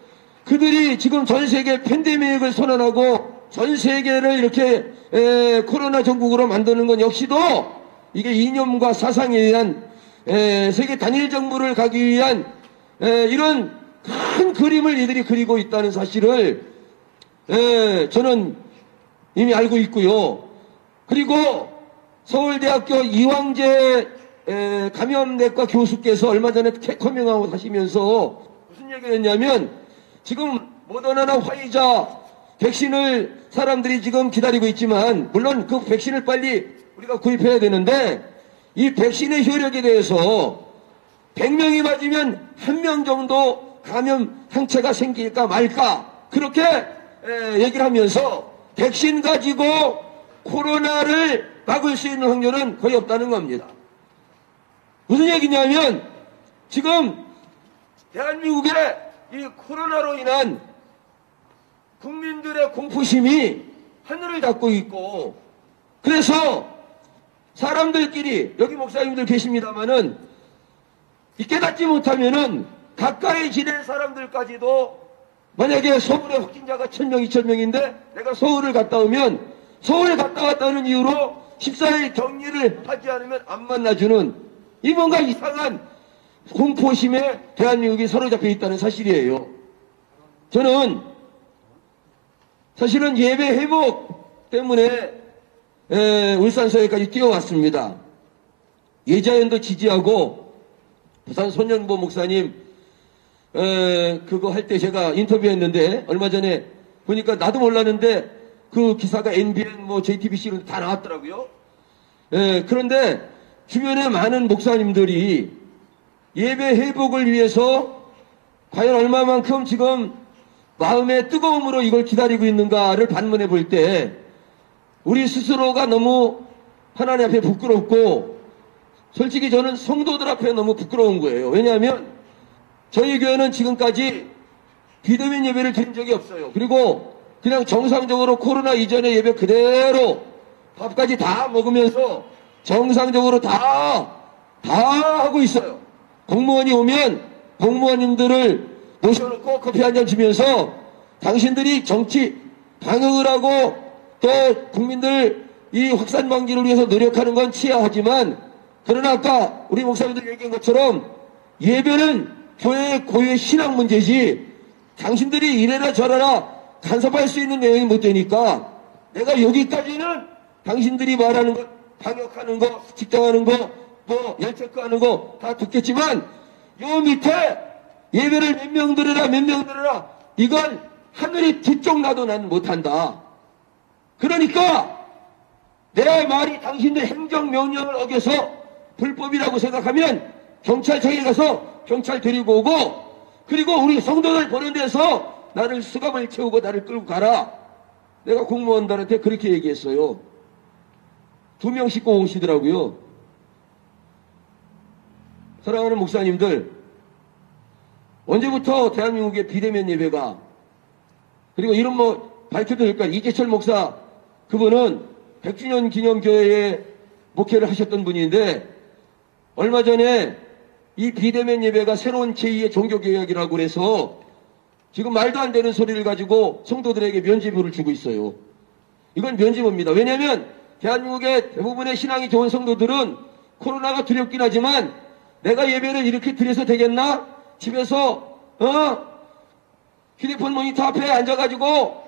그들이 지금 전 세계 팬데믹을 선언하고 전 세계를 이렇게 코로나 전국으로 만드는 건 역시도 이게 이념과 사상에 의한 세계 단일 정부를 가기 위한 이런 큰 그림을 이들이 그리고 있다는 사실을 저는 이미 알고 있고요. 그리고 서울대학교 이황재 감염내과 교수께서 얼마 전에 커밍아웃 하시면서 무슨 얘기를 했냐면 지금 모더나나 화이자 백신을 사람들이 지금 기다리고 있지만 물론 그 백신을 빨리 우리가 구입해야 되는데 이 백신의 효력에 대해서 100명이 맞으면 1명 정도 감염 항체가 생길까 말까 그렇게 얘기를 하면서 백신 가지고 코로나를 막을 수 있는 확률은 거의 없다는 겁니다. 무슨 얘기냐면 지금 대한민국의 이 코로나로 인한 국민들의 공포심이 하늘을 닫고 있고 그래서 사람들끼리 여기 목사님들 계십니다마는 깨닫지 못하면은 가까이 지낸 사람들까지도 만약에 서울에 확진자가 1,000명, 2,000명인데 내가 서울을 갔다 오면 서울에 갔다 왔다는 이유로 14일 격리를 하지 않으면 안 만나주는 이 뭔가 이상한 공포심에 대한민국이 사로잡혀 있다는 사실이에요. 저는 사실은 예배 회복 때문에 울산서에까지 뛰어왔습니다. 예자연도 지지하고 부산 손영보 목사님 그거 할 때 제가 인터뷰했는데 얼마 전에 보니까 나도 몰랐는데 그 기사가 NBN 뭐 JTBC로 다 나왔더라고요. 그런데 주변에 많은 목사님들이 예배 회복을 위해서 과연 얼마만큼 지금 마음의 뜨거움으로 이걸 기다리고 있는가를 반문해 볼 때 우리 스스로가 너무 하나님 앞에 부끄럽고 솔직히 저는 성도들 앞에 너무 부끄러운 거예요. 왜냐하면 저희 교회는 지금까지 비대면 예배를 드린 적이 없어요. 그리고 그냥 정상적으로 코로나 이전의 예배 그대로 밥까지 다 먹으면서 정상적으로 다 하고 있어요. 공무원이 오면 공무원님들을 모셔놓고 커피 한잔 주면서 당신들이 정치 방역을 하고 또 국민들 이 확산 방지를 위해서 노력하는 건 치하하지만 그러나 아까 우리 목사님들 얘기한 것처럼 예배는 교회의 고유의 신앙 문제지 당신들이 이래라 저래라 간섭할 수 있는 내용이 못 되니까 내가 여기까지는 당신들이 말하는 것 방역하는 거 직장하는 거 뭐 열체크하는 거 다 듣겠지만 요 밑에 예배를 몇 명 들으라 이건 하늘이 뒤쪽 나도 난 못한다. 그러니까 내 말이 당신들 행정명령을 어겨서 불법이라고 생각하면 경찰청에 가서 경찰 데리고 오고 그리고 우리 성도들 보는 데서 나를 수갑을 채우고 나를 끌고 가라. 내가 공무원들한테 그렇게 얘기했어요. 2명씩 꼭 오시더라고요. 사랑하는 목사님들, 언제부터 대한민국의 비대면 예배가, 그리고 이런 밝혀도 될까요? 이재철 목사, 그분은 100주년 기념교회에 목회를 하셨던 분인데, 얼마 전에 이 비대면 예배가 새로운 제2의 종교개혁이라고 그래서 지금 말도 안 되는 소리를 가지고 성도들에게 면죄부를 주고 있어요. 이건 면죄부입니다. 왜냐하면 대한민국의 대부분의 신앙이 좋은 성도들은 코로나가 두렵긴 하지만 내가 예배를 이렇게 드려서 되겠나? 집에서 휴대폰 모니터 앞에 앉아가지고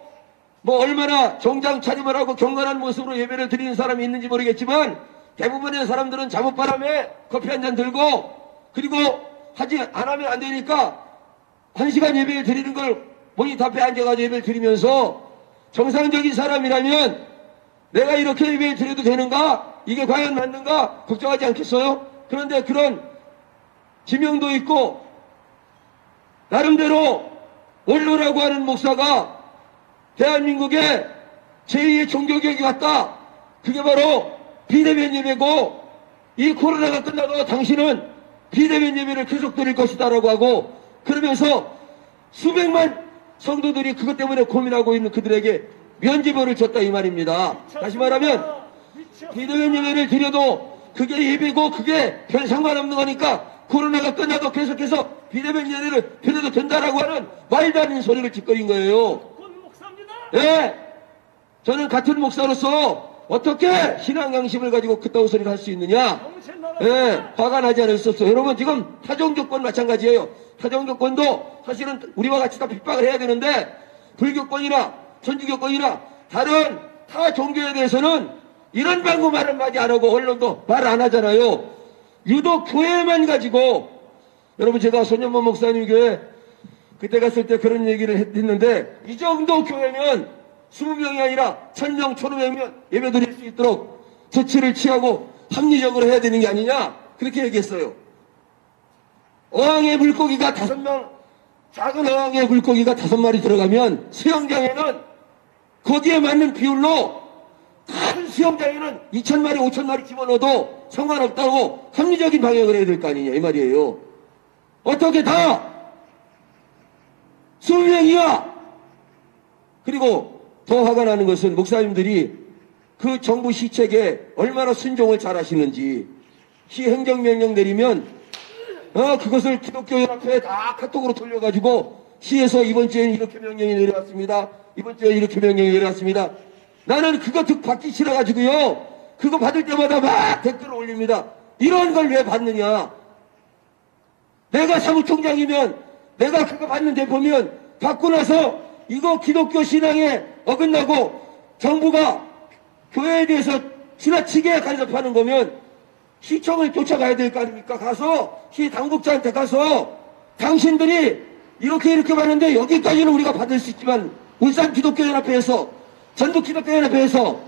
얼마나 정장 차림을 하고 경건한 모습으로 예배를 드리는 사람이 있는지 모르겠지만 대부분의 사람들은 잠옷바람에 커피 한 잔 들고, 그리고 안 하면 안 되니까 1시간 예배를 드리는 걸 모니터 앞에 앉아가지고 예배를 드리면서, 정상적인 사람이라면 내가 이렇게 예배를 드려도 되는가? 이게 과연 맞는가? 걱정하지 않겠어요? 그런데 그런 지명도 있고 나름대로 원로라고 하는 목사가 대한민국의 제2의 종교개혁이 왔다. 그게 바로 비대면 예배고, 이 코로나가 끝나도 당신은 비대면 예배를 계속 드릴 것이다라고 하고, 그러면서 수백만 성도들이 그것 때문에 고민하고 있는 그들에게 면죄부를 줬다 이 말입니다. 다시 말하면 비대면 예배를 드려도 그게 예배고 그게 별 상관없는 거니까 코로나가 끝나도 계속해서 비대면 예배를 드려도 된다라고 하는 말도 안 되는 소리를 짓거린 거예요. 네, 저는 같은 목사로서 어떻게 신앙 양심을 가지고 그따위 소리를 할 수 있느냐? 네, 화가 나지 않을 수 없어요. 여러분, 지금 타종교권 마찬가지예요. 타종교권도 사실은 우리와 같이 다 핍박을 해야 되는데, 불교권이나 천주교권이나 다른 타 종교에 대해서는 이런 방구 말 한마디 안 하고 언론도 말 안 하잖아요. 유독 교회만 가지고, 여러분, 제가 손현모 목사님 교회 그때 갔을 때 그런 얘기를 했는데, 이 정도 교회면 20명이 아니라 1000명, 1500명 예배 드릴 수 있도록 조치를 취하고 합리적으로 해야 되는 게 아니냐, 그렇게 얘기했어요. 어항에 물고기가 5명, 작은 어항에 물고기가 5마리 들어가면 수영장에는 거기에 맞는 비율로 큰 수영장에는 2000마리, 5000마리 집어넣어도 상관없다고 합리적인 방역을 해야 될 거 아니냐 이 말이에요. 어떻게 다 20명이야. 그리고 더 화가 나는 것은 목사님들이 그 정부 시책에 얼마나 순종을 잘 하시는지, 시 행정명령 내리면 그것을 기독교연합회에 다 카톡으로 돌려가지고 시에서 이번 주에는 이렇게 명령이 내려왔습니다. 이번 주에 이렇게 명령이 내려왔습니다. 나는 그거 받기 싫어가지고요. 그거 받을 때마다 막 댓글을 올립니다. 이런 걸 왜 받느냐. 내가 사무총장이면 내가 그거 받는데 보면 받고 나서 이거 기독교 신앙에 어긋나고 정부가 교회에 대해서 지나치게 간섭하는 거면 시청을 쫓아가야 될 거 아닙니까? 가서 시 당국자한테 가서 당신들이 이렇게 받는데 여기까지는 우리가 받을 수 있지만 울산 기독교연합회에서, 전북 기독교연합회에서,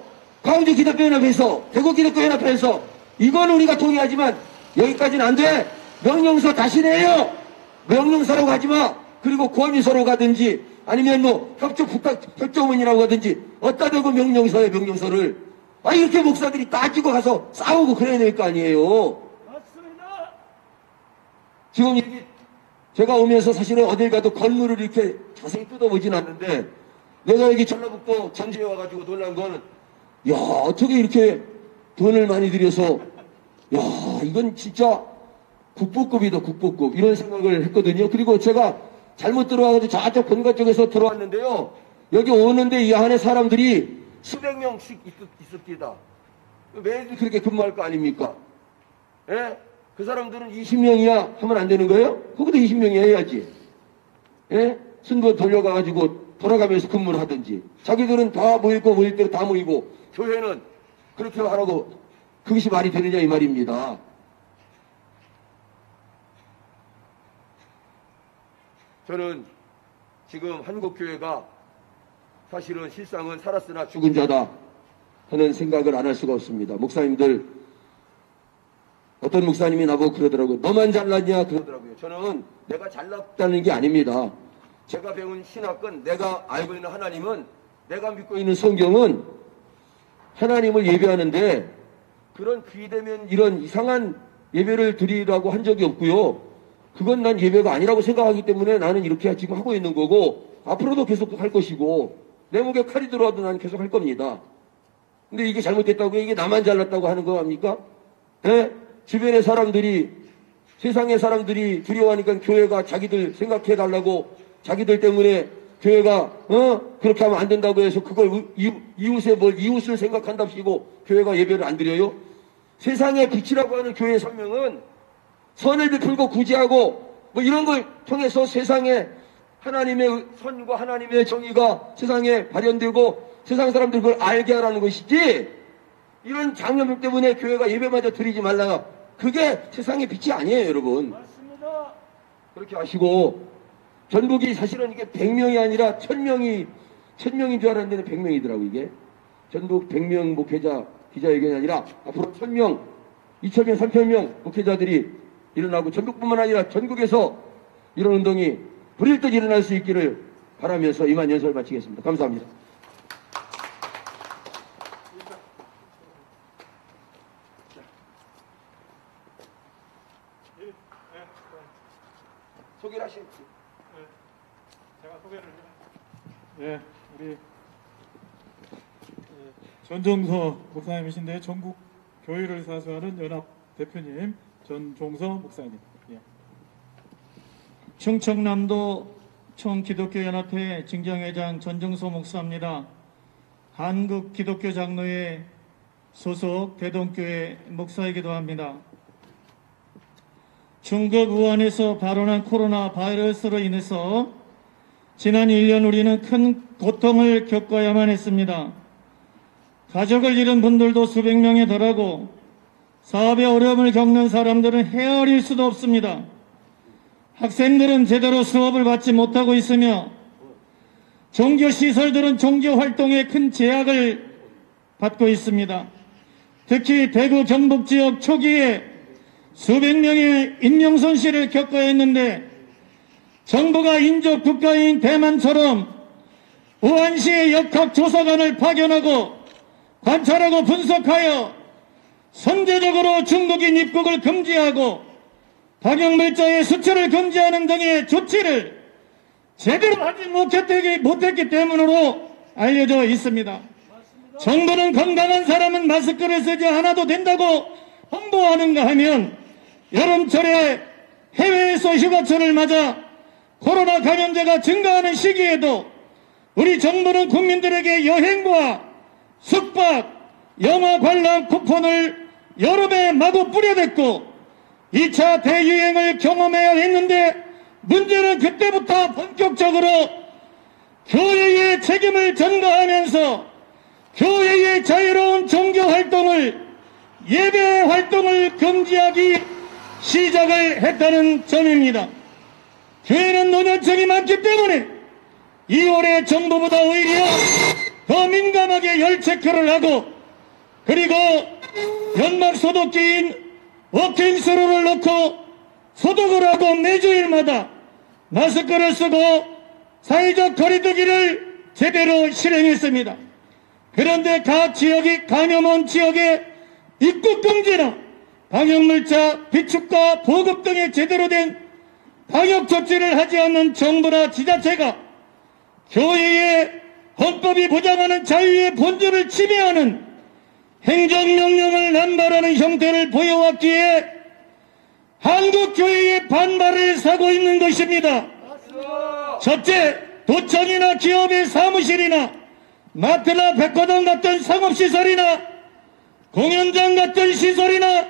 광주 기독교연합회에서, 대구 기독교연합회에서 이건 우리가 동의하지만 여기까지는 안 돼. 명령서 다시 내요. 명령서로 가지 마. 그리고 고함이서로 가든지 아니면 협조 부탁 협조문이라고 하든지 어디다 대고 명령서를 이렇게 목사들이 따지고 가서 싸우고 그래야 될 거 아니에요. 맞습니다. 지금 제가 오면서 사실은 어딜 가도 건물을 이렇게 자세히 뜯어보진 않는데, 내가 여기 전라북도 전주에 와가지고 놀란 거는, 야, 어떻게 이렇게 돈을 많이 들여서, 야, 이건 진짜 국보급이다, 국보급. 이런 생각을 했거든요. 그리고 제가 잘못 들어와가지고 저쪽 본가 쪽에서 들어왔는데요. 여기 오는데 이 안에 사람들이 수백 명씩 있습니다. 매일 그렇게 근무할 거 아닙니까? 예? 그 사람들은 20명이야 하면 안 되는 거예요? 거기도 20명이 해야지. 예? 순번 돌려가가지고 돌아가면서 근무를 하든지. 자기들은 다 모일 대로 다 모이고, 교회는 그렇게 하라고, 그것이 말이 되느냐 이 말입니다. 저는 지금 한국교회가 사실은 실상은 살았으나 죽은 자다 하는 생각을 안 할 수가 없습니다. 목사님들, 어떤 목사님이 나보고 그러더라고요. 너만 잘났냐 그러더라고요. 저는 내가 잘났다는 게 아닙니다. 제가 배운 신학은, 내가 알고 있는 하나님은 내가 믿고 있는 성경은 하나님을 예배하는데 그런 비대면 이런 이상한 예배를 드리라고 한 적이 없고요. 그건 난 예배가 아니라고 생각하기 때문에 나는 이렇게 지금 하고 있는 거고 앞으로도 계속 할 것이고 내 목에 칼이 들어와도 나는 계속 할 겁니다. 근데 이게 잘못됐다고 이게 나만 잘났다고 하는 거 아닙니까? 예? 주변의 사람들이 세상의 사람들이 두려워하니까 교회가 자기들 생각해 달라고 자기들 때문에 교회가 그렇게 하면 안 된다고 해서 그걸 이웃을 생각한답시고 교회가 예배를 안 드려요? 세상의 빛이라고 하는 교회의 설명은 선을 베풀고 구제하고 뭐 이런 걸 통해서 세상에 하나님의 선과 하나님의 정의가 세상에 발현되고 세상 사람들 그걸 알게 하라는 것이지 이런 장면들 때문에 교회가 예배마저 드리지 말라. 그게 세상의 빛이 아니에요, 여러분. 맞습니다. 그렇게 아시고 전북이 사실은 이게 100명이 아니라 1000명인 줄 알았는데 100명이더라고 이게. 전북 100명 목회자 기자회견이 아니라 앞으로 1000명, 2000명, 3000명 목회자들이 일어나고 전북뿐만 아니라 전국에서 이런 운동이 불일듯 일어날 수 있기를 바라면서 이만 연설을 마치겠습니다. 감사합니다. 소개를 하시죠. 제가 소개를 예, 우리 전종서 목사님이신데 전국 교회를 사수하는 연합 대표님 전종서 목사님. 예. 충청남도 총기독교연합회 증정회장 전종서 목사입니다. 한국기독교장로회 소속 대동교회 목사이기도 합니다. 중국 우한에서 발원한 코로나 바이러스로 인해서 지난 1년 우리는 큰 고통을 겪어야만 했습니다. 가족을 잃은 분들도 수백 명에 달하고 사업에 어려움을 겪는 사람들은 헤아릴 수도 없습니다. 학생들은 제대로 수업을 받지 못하고 있으며 종교시설들은 종교활동에 큰 제약을 받고 있습니다. 특히 대구 경북지역 초기에 수백 명의 인명손실을 겪어야 했는데 정부가 인접 국가인 대만처럼 우한시의 역학조사관을 파견하고 관찰하고 분석하여 선제적으로 중국인 입국을 금지하고 방역물자의 수출을 금지하는 등의 조치를 제대로 하지 못했기 때문으로 알려져 있습니다. 정부는 건강한 사람은 마스크를 쓰지 않아도 된다고 홍보하는가 하면 여름철에 해외에서 휴가철을 맞아 코로나 감염자가 증가하는 시기에도 우리 정부는 국민들에게 여행과 숙박, 영화 관람 쿠폰을 여름에 마구 뿌려댔고 2차 대유행을 경험해야 했는데 문제는 그때부터 본격적으로 교회의 책임을 전가하면서 교회의 자유로운 종교활동을 예배 활동을 금지하기 시작을 했다는 점입니다. 교회는 노년층이 많기 때문에 2월에 정부보다 오히려 더 민감하게 열 체크를 하고 그리고 연막 소독기인 워킹스루를 넣고 소독을 하고 매주일마다 마스크를 쓰고 사회적 거리두기를 제대로 실행했습니다. 그런데 각 지역이 감염원 지역에 입국 금지나 방역물자 비축과 보급 등의 제대로 된 방역 조치를 하지 않는 정부나 지자체가 교회의 헌법이 보장하는 자유의 본질을 침해하는 행정명령을 남발하는 형태를 보여왔기에 한국교회의 반발을 사고 있는 것입니다. 첫째, 도청이나 기업의 사무실이나 마트나 백화점 같은 상업시설이나 공연장 같은 시설이나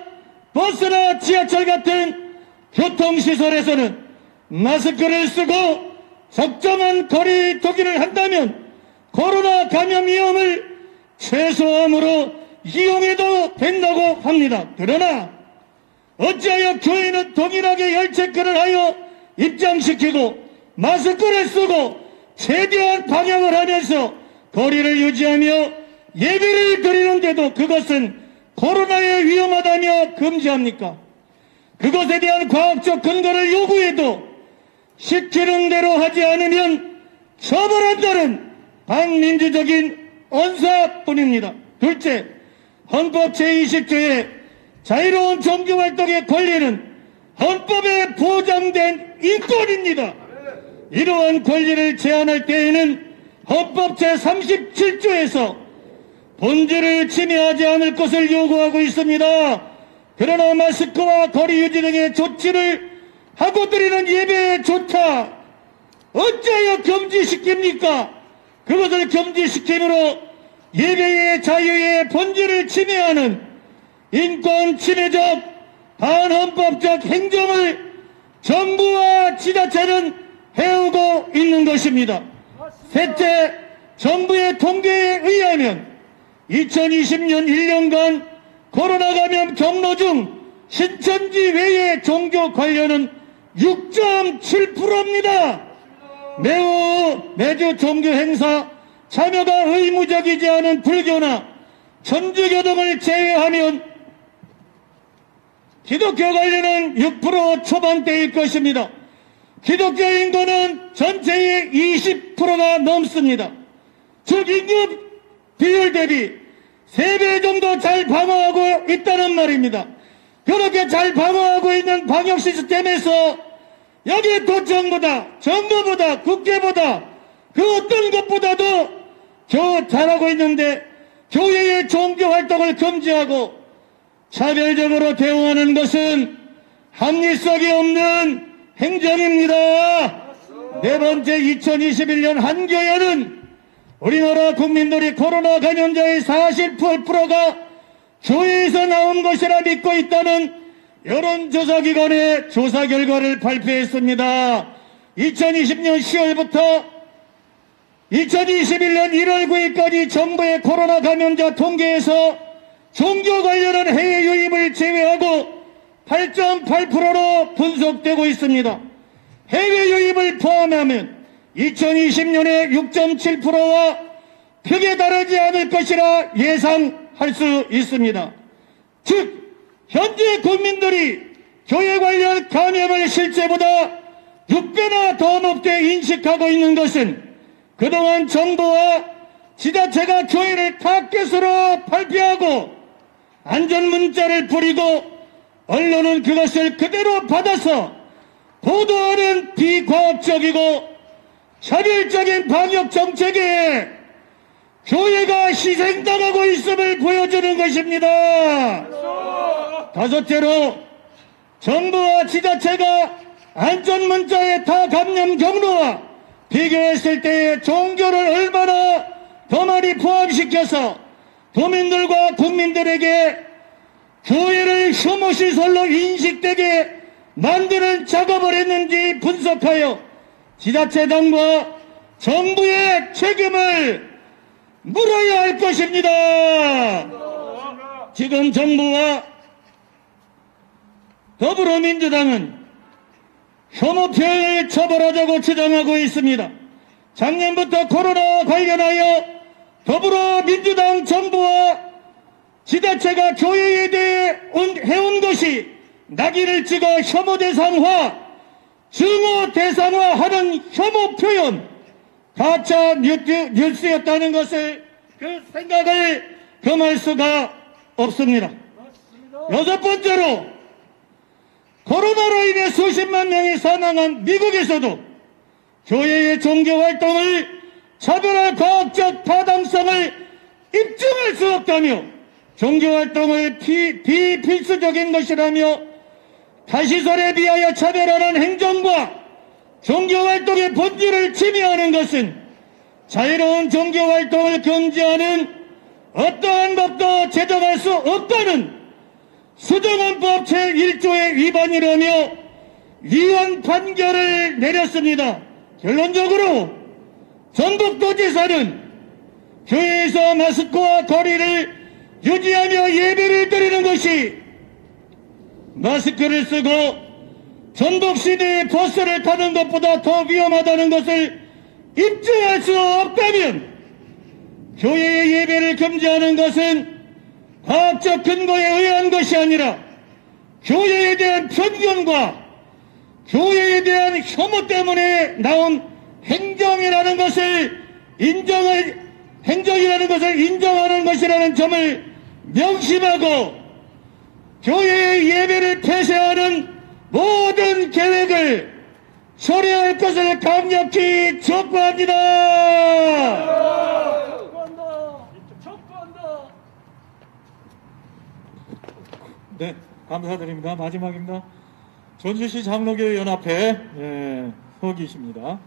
버스나 지하철 같은 교통시설에서는 마스크를 쓰고 적정한 거리 두기를 한다면 코로나 감염 위험을 최소함으로 이용해도 된다고 합니다. 그러나 어찌하여 교회는 동일하게 열체크를 하여 입장시키고 마스크를 쓰고 최대한 방역을 하면서 거리를 유지하며 예배를 드리는데도 그것은 코로나에 위험하다며 금지합니까? 그것에 대한 과학적 근거를 요구해도 시키는 대로 하지 않으면 처벌한다는 반민주적인 언사뿐입니다. 둘째, 헌법 제20조의 자유로운 종교활동의 권리는 헌법에 보장된 인권입니다. 이러한 권리를 제한할 때에는 헌법 제37조에서 본질을 침해하지 않을 것을 요구하고 있습니다. 그러나 마스크와 거리 유지 등의 조치를 하고 드리는 예배조차 어찌하여 금지시킵니까? 그것을 금지시킴으로 예배의 자유의 본질을 침해하는 인권 침해적 반헌법적 행정을 정부와 지자체는 해오고 있는 것입니다. 셋째, 정부의 통계에 의하면 2020년 1년간 코로나 감염 경로 중 신천지 외의 종교 관련은 6.7%입니다. 매주 종교 행사 참여가 의무적이지 않은 불교나 천주교 등을 제외하면 기독교 관련은 6% 초반대일 것입니다. 기독교 인구는 전체의 20%가 넘습니다. 즉 인구 비율 대비 3배 정도 잘 방어하고 있다는 말입니다. 그렇게 잘 방어하고 있는 방역 시스템에서 여기 도청보다 정부보다 국회보다 그 어떤 것보다도 잘하고 있는데 교회의 종교활동을 금지하고 차별적으로 대응하는 것은 합리성이 없는 행정입니다. 네 번째, 2021년 한교회는 우리나라 국민들이 코로나 감염자의 48%가 교회에서 나온 것이라 믿고 있다는 여론조사기관의 조사 결과를 발표했습니다. 2020년 10월부터 2021년 1월 9일까지 정부의 코로나 감염자 통계에서 종교 관련한 해외 유입을 제외하고 8.8%로 분석되고 있습니다. 해외 유입을 포함하면 2020년에 6.7%와 크게 다르지 않을 것이라 예상할 수 있습니다. 즉 현재 국민들이 교회 관련 감염을 실제보다 6배나 더 높게 인식하고 있는 것은 그동안 정부와 지자체가 교회를 타겟으로 발표하고 안전문자를 뿌리고 언론은 그것을 그대로 받아서 보도하는 비과학적이고 차별적인 방역 정책에 교회가 희생당하고 있음을 보여주는 것입니다. 다섯째로 정부와 지자체가 안전문자의 다감염 경로와 비교했을 때의 종교를 얼마나 더 많이 포함시켜서 도민들과 국민들에게 교회를 혐오시설로 인식되게 만드는 작업을 했는지 분석하여 지자체당과 정부의 책임을 물어야 할 것입니다. 지금 정부와 더불어민주당은 혐오 표현을 처벌하자고 주장하고 있습니다. 작년부터 코로나와 관련하여 더불어민주당 정부와 지자체가 교회에 대해 해온 것이 낙인을 찍어 혐오 대상화, 증오 대상화하는 혐오 표현, 가짜 뉴스였다는 것을 그 생각을 금할 수가 없습니다. 여섯 번째로 코로나로 인해 수십만 명이 사망한 미국에서도 교회의 종교활동을 차별할 과학적 타당성을 입증할 수 없다며 종교활동을 비필수적인 것이라며 다시설에 비하여 차별하는 행정과 종교활동의 본질을 침해하는 것은 자유로운 종교활동을 금지하는 어떠한 법도 제정할 수 없다는 수정헌법 제1조의 위반이라며 위헌 판결을 내렸습니다. 결론적으로 전북도지사는 교회에서 마스크와 거리를 유지하며 예배를 드리는 것이 마스크를 쓰고 전북시내의 버스를 타는 것보다 더 위험하다는 것을 입증할 수 없다면 교회의 예배를 금지하는 것은 과학적 근거에 의한 것이 아니라 교회에 대한 편견과 교회에 대한 혐오 때문에 나온 행정이라는 것을 행정이라는 것을 인정하는 것이라는 점을 명심하고 교회의 예배를 폐쇄하는 모든 계획을 철회할 것을 강력히 촉구합니다. 네, 감사드립니다. 마지막입니다. 전주시 장로교 연합회 서기십니다.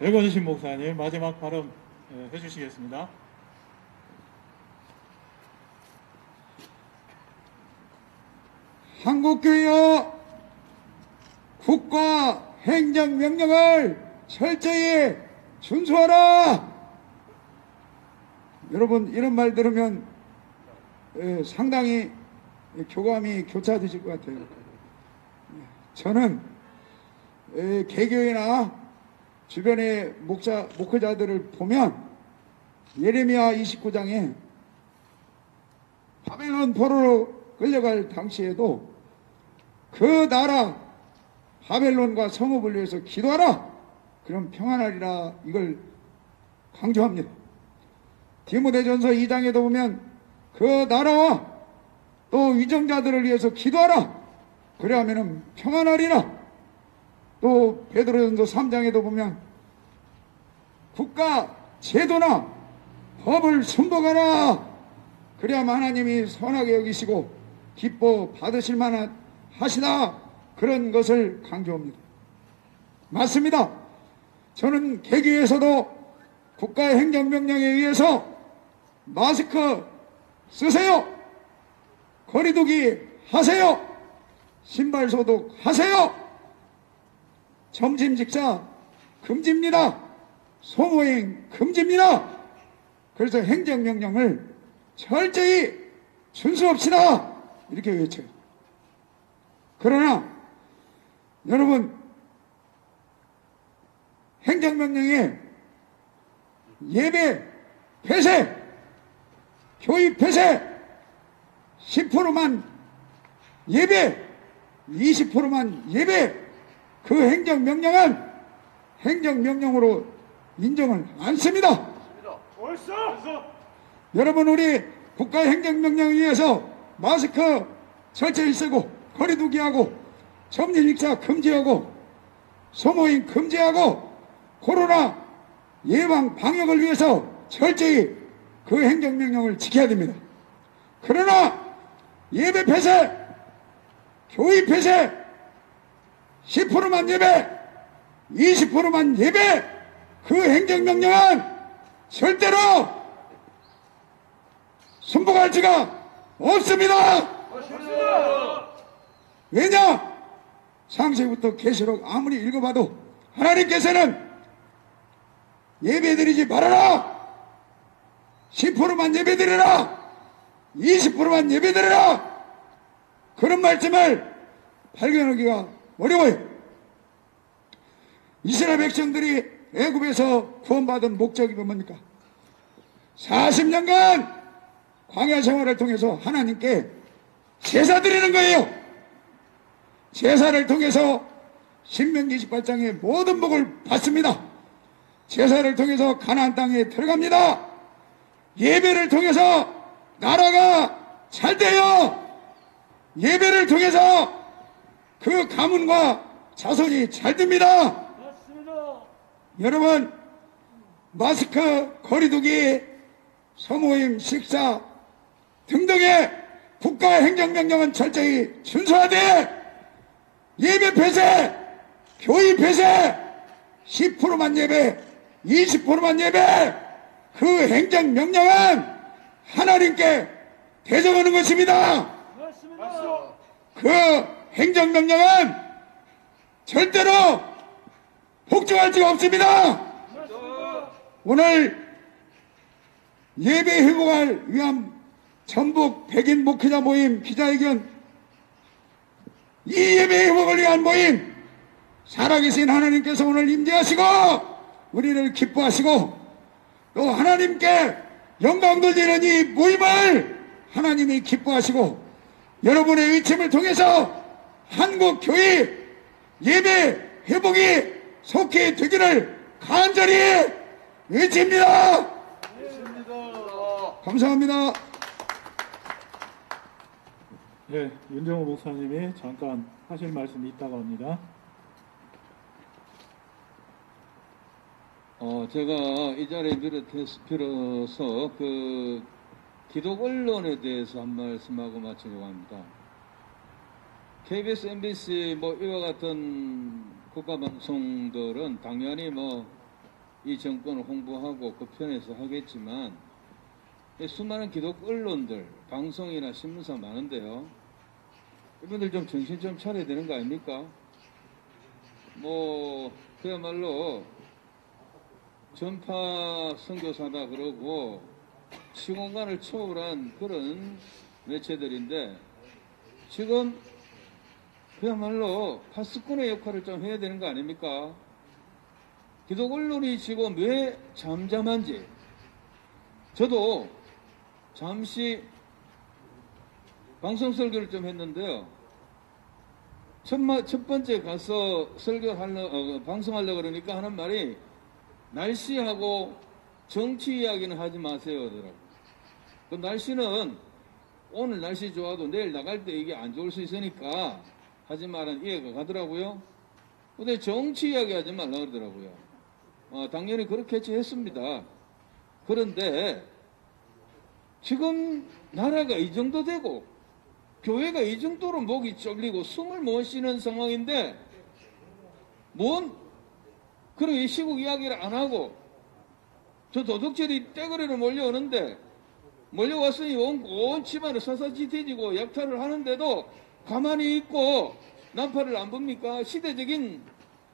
백원신 목사님 마지막 발언 해주시겠습니다. 한국교회여, 국가 행정명령을 철저히 준수하라. 여러분, 이런 말 들으면 상당히 교감이 교차되실 것 같아요. 저는 개교회나 주변의 목회자들을 보면 예레미야 29장에 바벨론 포로로 끌려갈 당시에도 그 나라 바벨론과 성읍을 위해서 기도하라. 그럼 평안하리라. 이걸 강조합니다. 디모데전서 2장에도 보면 그 나라와 또 위정자들을 위해서 기도하라. 그래야면은 평안하리라. 또 베드로전서 3장에도 보면 국가 제도나 법을 순복하라. 그래야만 하나님이 선하게 여기시고 기뻐 받으실 만한 하시나. 그런 것을 강조합니다. 맞습니다. 저는 개교에서도 국가의 행정명령에 의해서 마스크 쓰세요. 거리두기 하세요. 신발 소독 하세요. 점심 식사 금지입니다. 소모임 금지입니다. 그래서 행정명령을 철저히 준수합시다. 이렇게 외쳐요. 그러나 여러분, 행정명령에 예배 폐쇄, 교회 폐쇄, 10%만 예배, 20%만 예배, 그 행정명령은 행정명령으로 인정을 않습니다. 여러분, 우리 국가행정명령에 의해서 마스크 철저히 쓰고 거리두기하고 점심식사 금지하고 소모임 금지하고 코로나 예방 방역을 위해서 철저히 그 행정명령을 지켜야 됩니다. 그러나 예배 폐쇄, 교회 폐쇄, 10%만 예배, 20%만 예배, 그 행정명령은 절대로 순복할 수가 없습니다. 왜냐? 창세기부터 계시록 아무리 읽어봐도 하나님께서는 예배드리지 말아라, 10%만 예배드리라, 20%만 예배드리라, 그런 말씀을 발견하기가 어려워요. 이스라엘 백성들이 애굽에서 구원받은 목적이 뭡니까? 40년간 광야 생활을 통해서 하나님께 제사 드리는 거예요. 제사를 통해서 신명기 28장의 모든 복을 받습니다. 제사를 통해서 가나안 땅에 들어갑니다. 예배를 통해서 나라가 잘 돼요. 예배를 통해서 그 가문과 자손이 잘 됩니다. 여러분, 마스크, 거리두기, 소모임, 식사 등등의 국가 행정명령은 철저히 준수하되 예배 폐쇄, 교회 폐쇄, 10%만 예배, 20%만 예배, 그 행정명령은 하나님께 대적하는 것입니다. 그 행정명령은 절대로 복종할 수가 없습니다. 오늘 예배 회복을 위한 전북 백인 목회자 모임 기자회견, 이 예배 회복을 위한 모임, 살아계신 하나님께서 오늘 임재하시고 우리를 기뻐하시고 또 하나님께 영광 돌리는 이 모임을 하나님이 기뻐하시고 여러분의 의침을 통해서 한국 교회 예배 회복이 속히 되기를 간절히 외칩니다. 감사합니다. 네, 윤정호 목사님이 잠깐 하실 말씀이 있다고 합니다. 제가 이 자리에 빌어서 기독 언론에 대해서 한 말씀하고 마치려고 합니다. KBS, MBC 이와 같은 국가방송들은 당연히 이 정권을 홍보하고 그 편에서 하겠지만 수많은 기독 언론들, 방송이나 신문사 많은데요. 이분들 좀 정신 좀 차려야 되는 거 아닙니까? 그야말로 전파 선교사다 그러고 시공간을 초월한 그런 매체들인데 지금 그야말로 파수꾼의 역할을 좀 해야 되는 거 아닙니까? 기독 언론이 지금 왜 잠잠한지 저도 잠시 방송 설교를 좀 했는데요. 첫 번째 가서 방송하려고 그러니까 하는 말이 날씨하고 정치 이야기는 하지 마세요. 그 날씨는 오늘 날씨 좋아도 내일 나갈 때 이게 안 좋을 수 있으니까 하지 말라는 이해가 가더라고요. 근데 정치 이야기 하지 말라 그러더라고요. 당연히 그렇게 했습니다. 그런데 지금 나라가 이 정도 되고 교회가 이 정도로 목이 쫄리고 숨을 못 쉬는 상황인데 그런 이 시국 이야기를 안 하고 저 도둑질이 떼거리로 몰려오는데 몰려왔으니 온 집안을 사사지 뒤지고 약탈을 하는데도 가만히 있고 나팔을 안 붑니까? 시대적인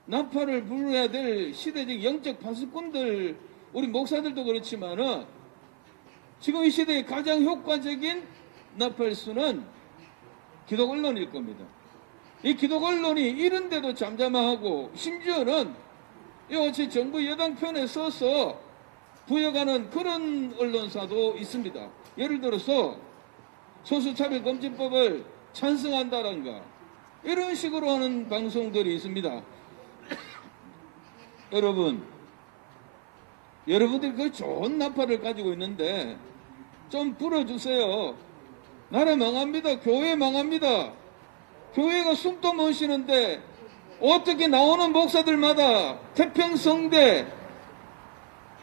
나팔을 불러야 될 시대적 영적 파수꾼들 우리 목사들도 그렇지만은 지금 이 시대의 가장 효과적인 나팔수는 기독 언론일 겁니다. 이 기독 언론이 이런데도 잠잠하고 심지어는 어찌 정부 여당 편에 서서 부여가는 그런 언론사도 있습니다. 예를 들어서 소수차별금지법을 찬성한다던가 이런 식으로 하는 방송들이 있습니다. 여러분들이 그 좋은 나팔을 가지고 있는데 좀 불어주세요. 나라 망합니다. 교회 망합니다. 교회가 숨도 못 쉬는데 어떻게 나오는 목사들마다 태평성대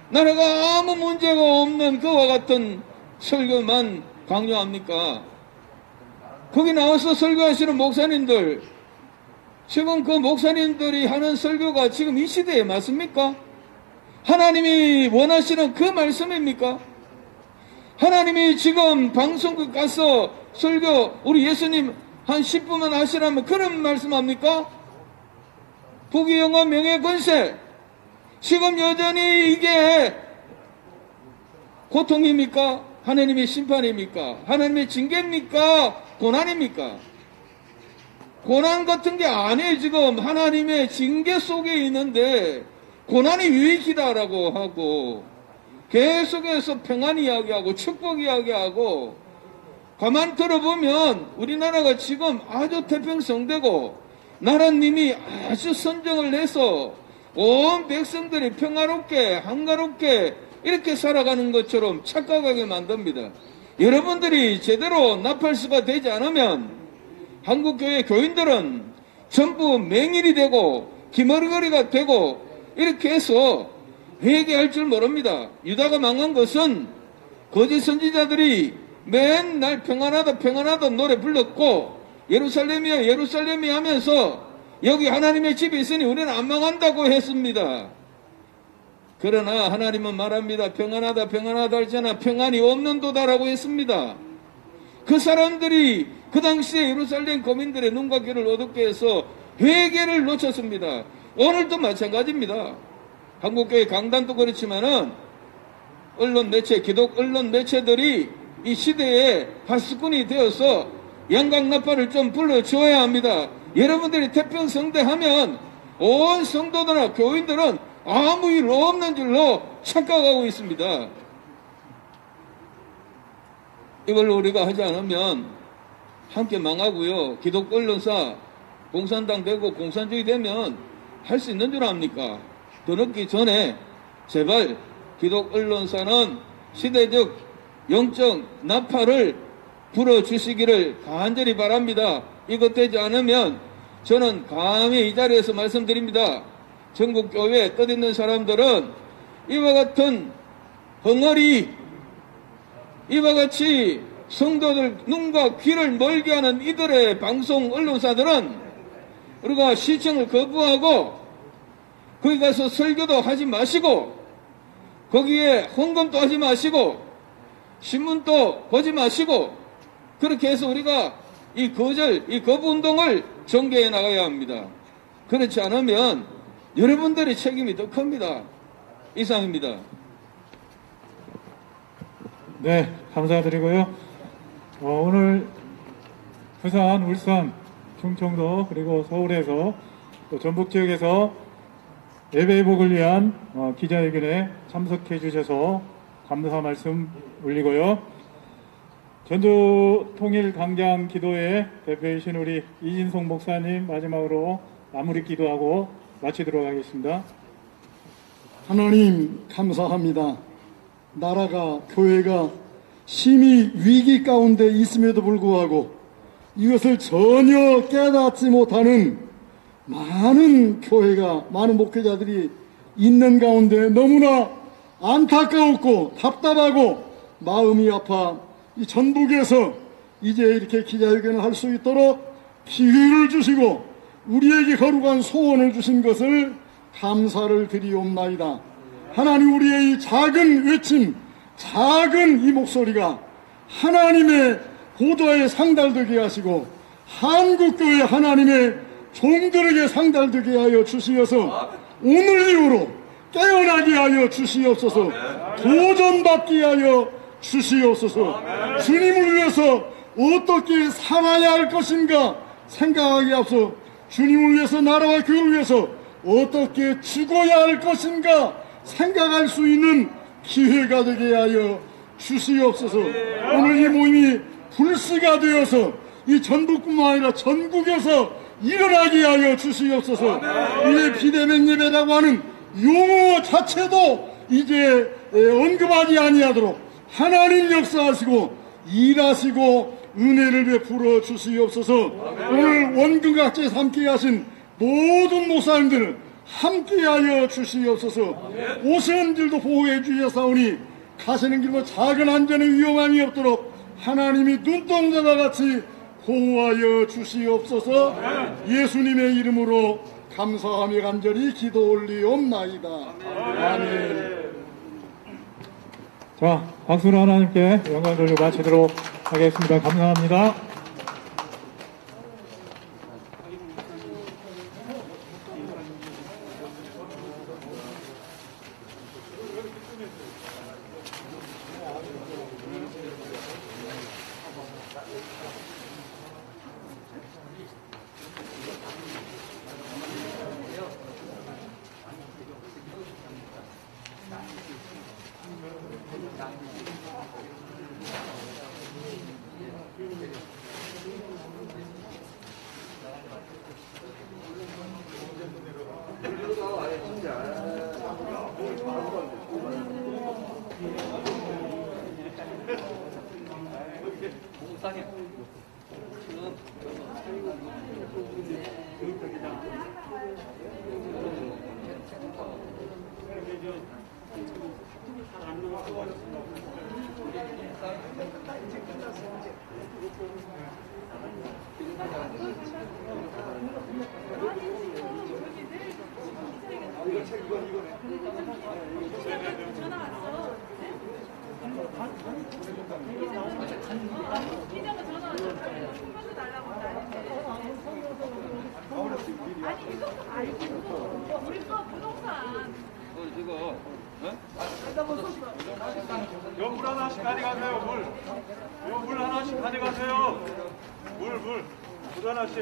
나라가 아무 문제가 없는 그와 같은 설교만 강요합니까? 거기 나와서 설교하시는 목사님들 지금 그 목사님들이 하는 설교가 지금 이 시대에 맞습니까? 하나님이 원하시는 그 말씀입니까? 하나님이 지금 방송국 가서 설교 우리 예수님 한 10분만 하시라면 그런 말씀합니까? 부귀영화 명예권세 지금 여전히 이게 고통입니까? 하나님의 심판입니까? 하나님의 징계입니까? 고난입니까? 고난 같은 게 아니에요. 지금 하나님의 징계 속에 있는데 고난이 유익이다라고 하고 계속해서 평안 이야기하고 축복 이야기하고 가만 들어보면 우리나라가 지금 아주 태평성되고 나라님이 아주 선정을 내서 온 백성들이 평화롭게 한가롭게 이렇게 살아가는 것처럼 착각하게 만듭니다. 여러분들이 제대로 나팔수가 되지 않으면 한국교회 교인들은 전부 맹인이 되고 기머리거리가 되고 이렇게 해서 회개할 줄 모릅니다. 유다가 망한 것은 거짓 선지자들이 맨날 평안하다 평안하다 노래 불렀고 예루살렘이야 예루살렘이 하면서 여기 하나님의 집이 있으니 우리는 안 망한다고 했습니다. 그러나 하나님은 말합니다. 평안하다 평안하다 할지나 평안이 없는 도다라고 했습니다. 그 사람들이 그 당시에 예루살렘 거민들의 눈과 귀를 어둡게 해서 회개를 놓쳤습니다. 오늘도 마찬가지입니다. 한국교회 강단도 그렇지만은 언론 매체, 기독 언론 매체들이 이 시대에 파수꾼이 되어서 양강나팔을 좀 불러줘야 합니다. 여러분들이 태평성대하면 온 성도들이나 교인들은 아무 일 없는 줄로 착각하고 있습니다. 이걸 우리가 하지 않으면 함께 망하고요. 기독 언론사 공산당 되고 공산주의 되면 할 수 있는 줄 압니까? 더 늦기 전에 제발 기독 언론사는 시대적 영적 나팔을 불어주시기를 간절히 바랍니다. 이것 되지 않으면 저는 감히 이 자리에서 말씀드립니다. 전국 교회에 떠있는 사람들은 이와 같은 벙어리, 이와 같이 성도들 눈과 귀를 멀게 하는 이들의 방송 언론사들은 우리가 시청을 거부하고 거기 가서 설교도 하지 마시고 거기에 헌금도 하지 마시고 신문도 보지 마시고 그렇게 해서 우리가 이 거절, 이 거부운동을 전개해 나가야 합니다. 그렇지 않으면 여러분들의 책임이 더 큽니다. 이상입니다. 네, 감사드리고요. 오늘 부산, 울산, 충청도 그리고 서울에서 또 전북 지역에서 예배회복을 위한 기자회견에 참석해 주셔서 감사 말씀 올리고요. 전주통일강장 기도회 대표이신 우리 이진송 목사님 마지막으로 마무리 기도하고 마치도록 하겠습니다. 하나님 감사합니다. 나라가, 교회가 심히 위기 가운데 있음에도 불구하고 이것을 전혀 깨닫지 못하는 많은 교회가, 많은 목회자들이 있는 가운데 너무나 안타까웠고 답답하고 마음이 아파 이 전북에서 이제 이렇게 기자회견을 할 수 있도록 기회를 주시고 우리에게 거룩한 소원을 주신 것을 감사를 드리옵나이다. 하나님, 우리의 이 작은 외침, 작은 이 목소리가 하나님의 고도에 상달되게 하시고 한국교회 하나님의 종들에게 상달되게 하여 주시어서 오늘 이후로 깨어나게 하여 주시옵소서. 도전받게 하여 주시옵소서. 주님을 위해서 어떻게 살아야 할 것인가 생각하기 앞서 주님을 위해서, 나라와 교회를 위해서 어떻게 죽어야 할 것인가 생각할 수 있는 기회가 되게 하여 주시옵소서. 오늘 이 모임이 불씨가 되어서 이 전북뿐만 아니라 전국에서 일어나게 하여 주시옵소서. 이제 비대면 예배라고 하는 용어 자체도 이제 언급하지 아니하도록 하나님 역사하시고 일하시고 은혜를 베풀어 주시옵소서. 오늘 원근각제에서 함께 하신 모든 목사님들을 함께하여 주시옵소서. 오시는 길도 보호해 주셔사오니 가시는 길도 작은 안전에 위험함이 없도록 하나님이 눈동자와 같이 보호하여 주시옵소서. 예수님의 이름으로 감사하며 간절히 기도 올리옵나이다. 아멘. 자, 박수로 하나님께 영광 돌려 마치도록 하겠습니다. 감사합니다. 물 하나씩 가져가세요. 물 하나씩 가져가세요. 물 하나씩.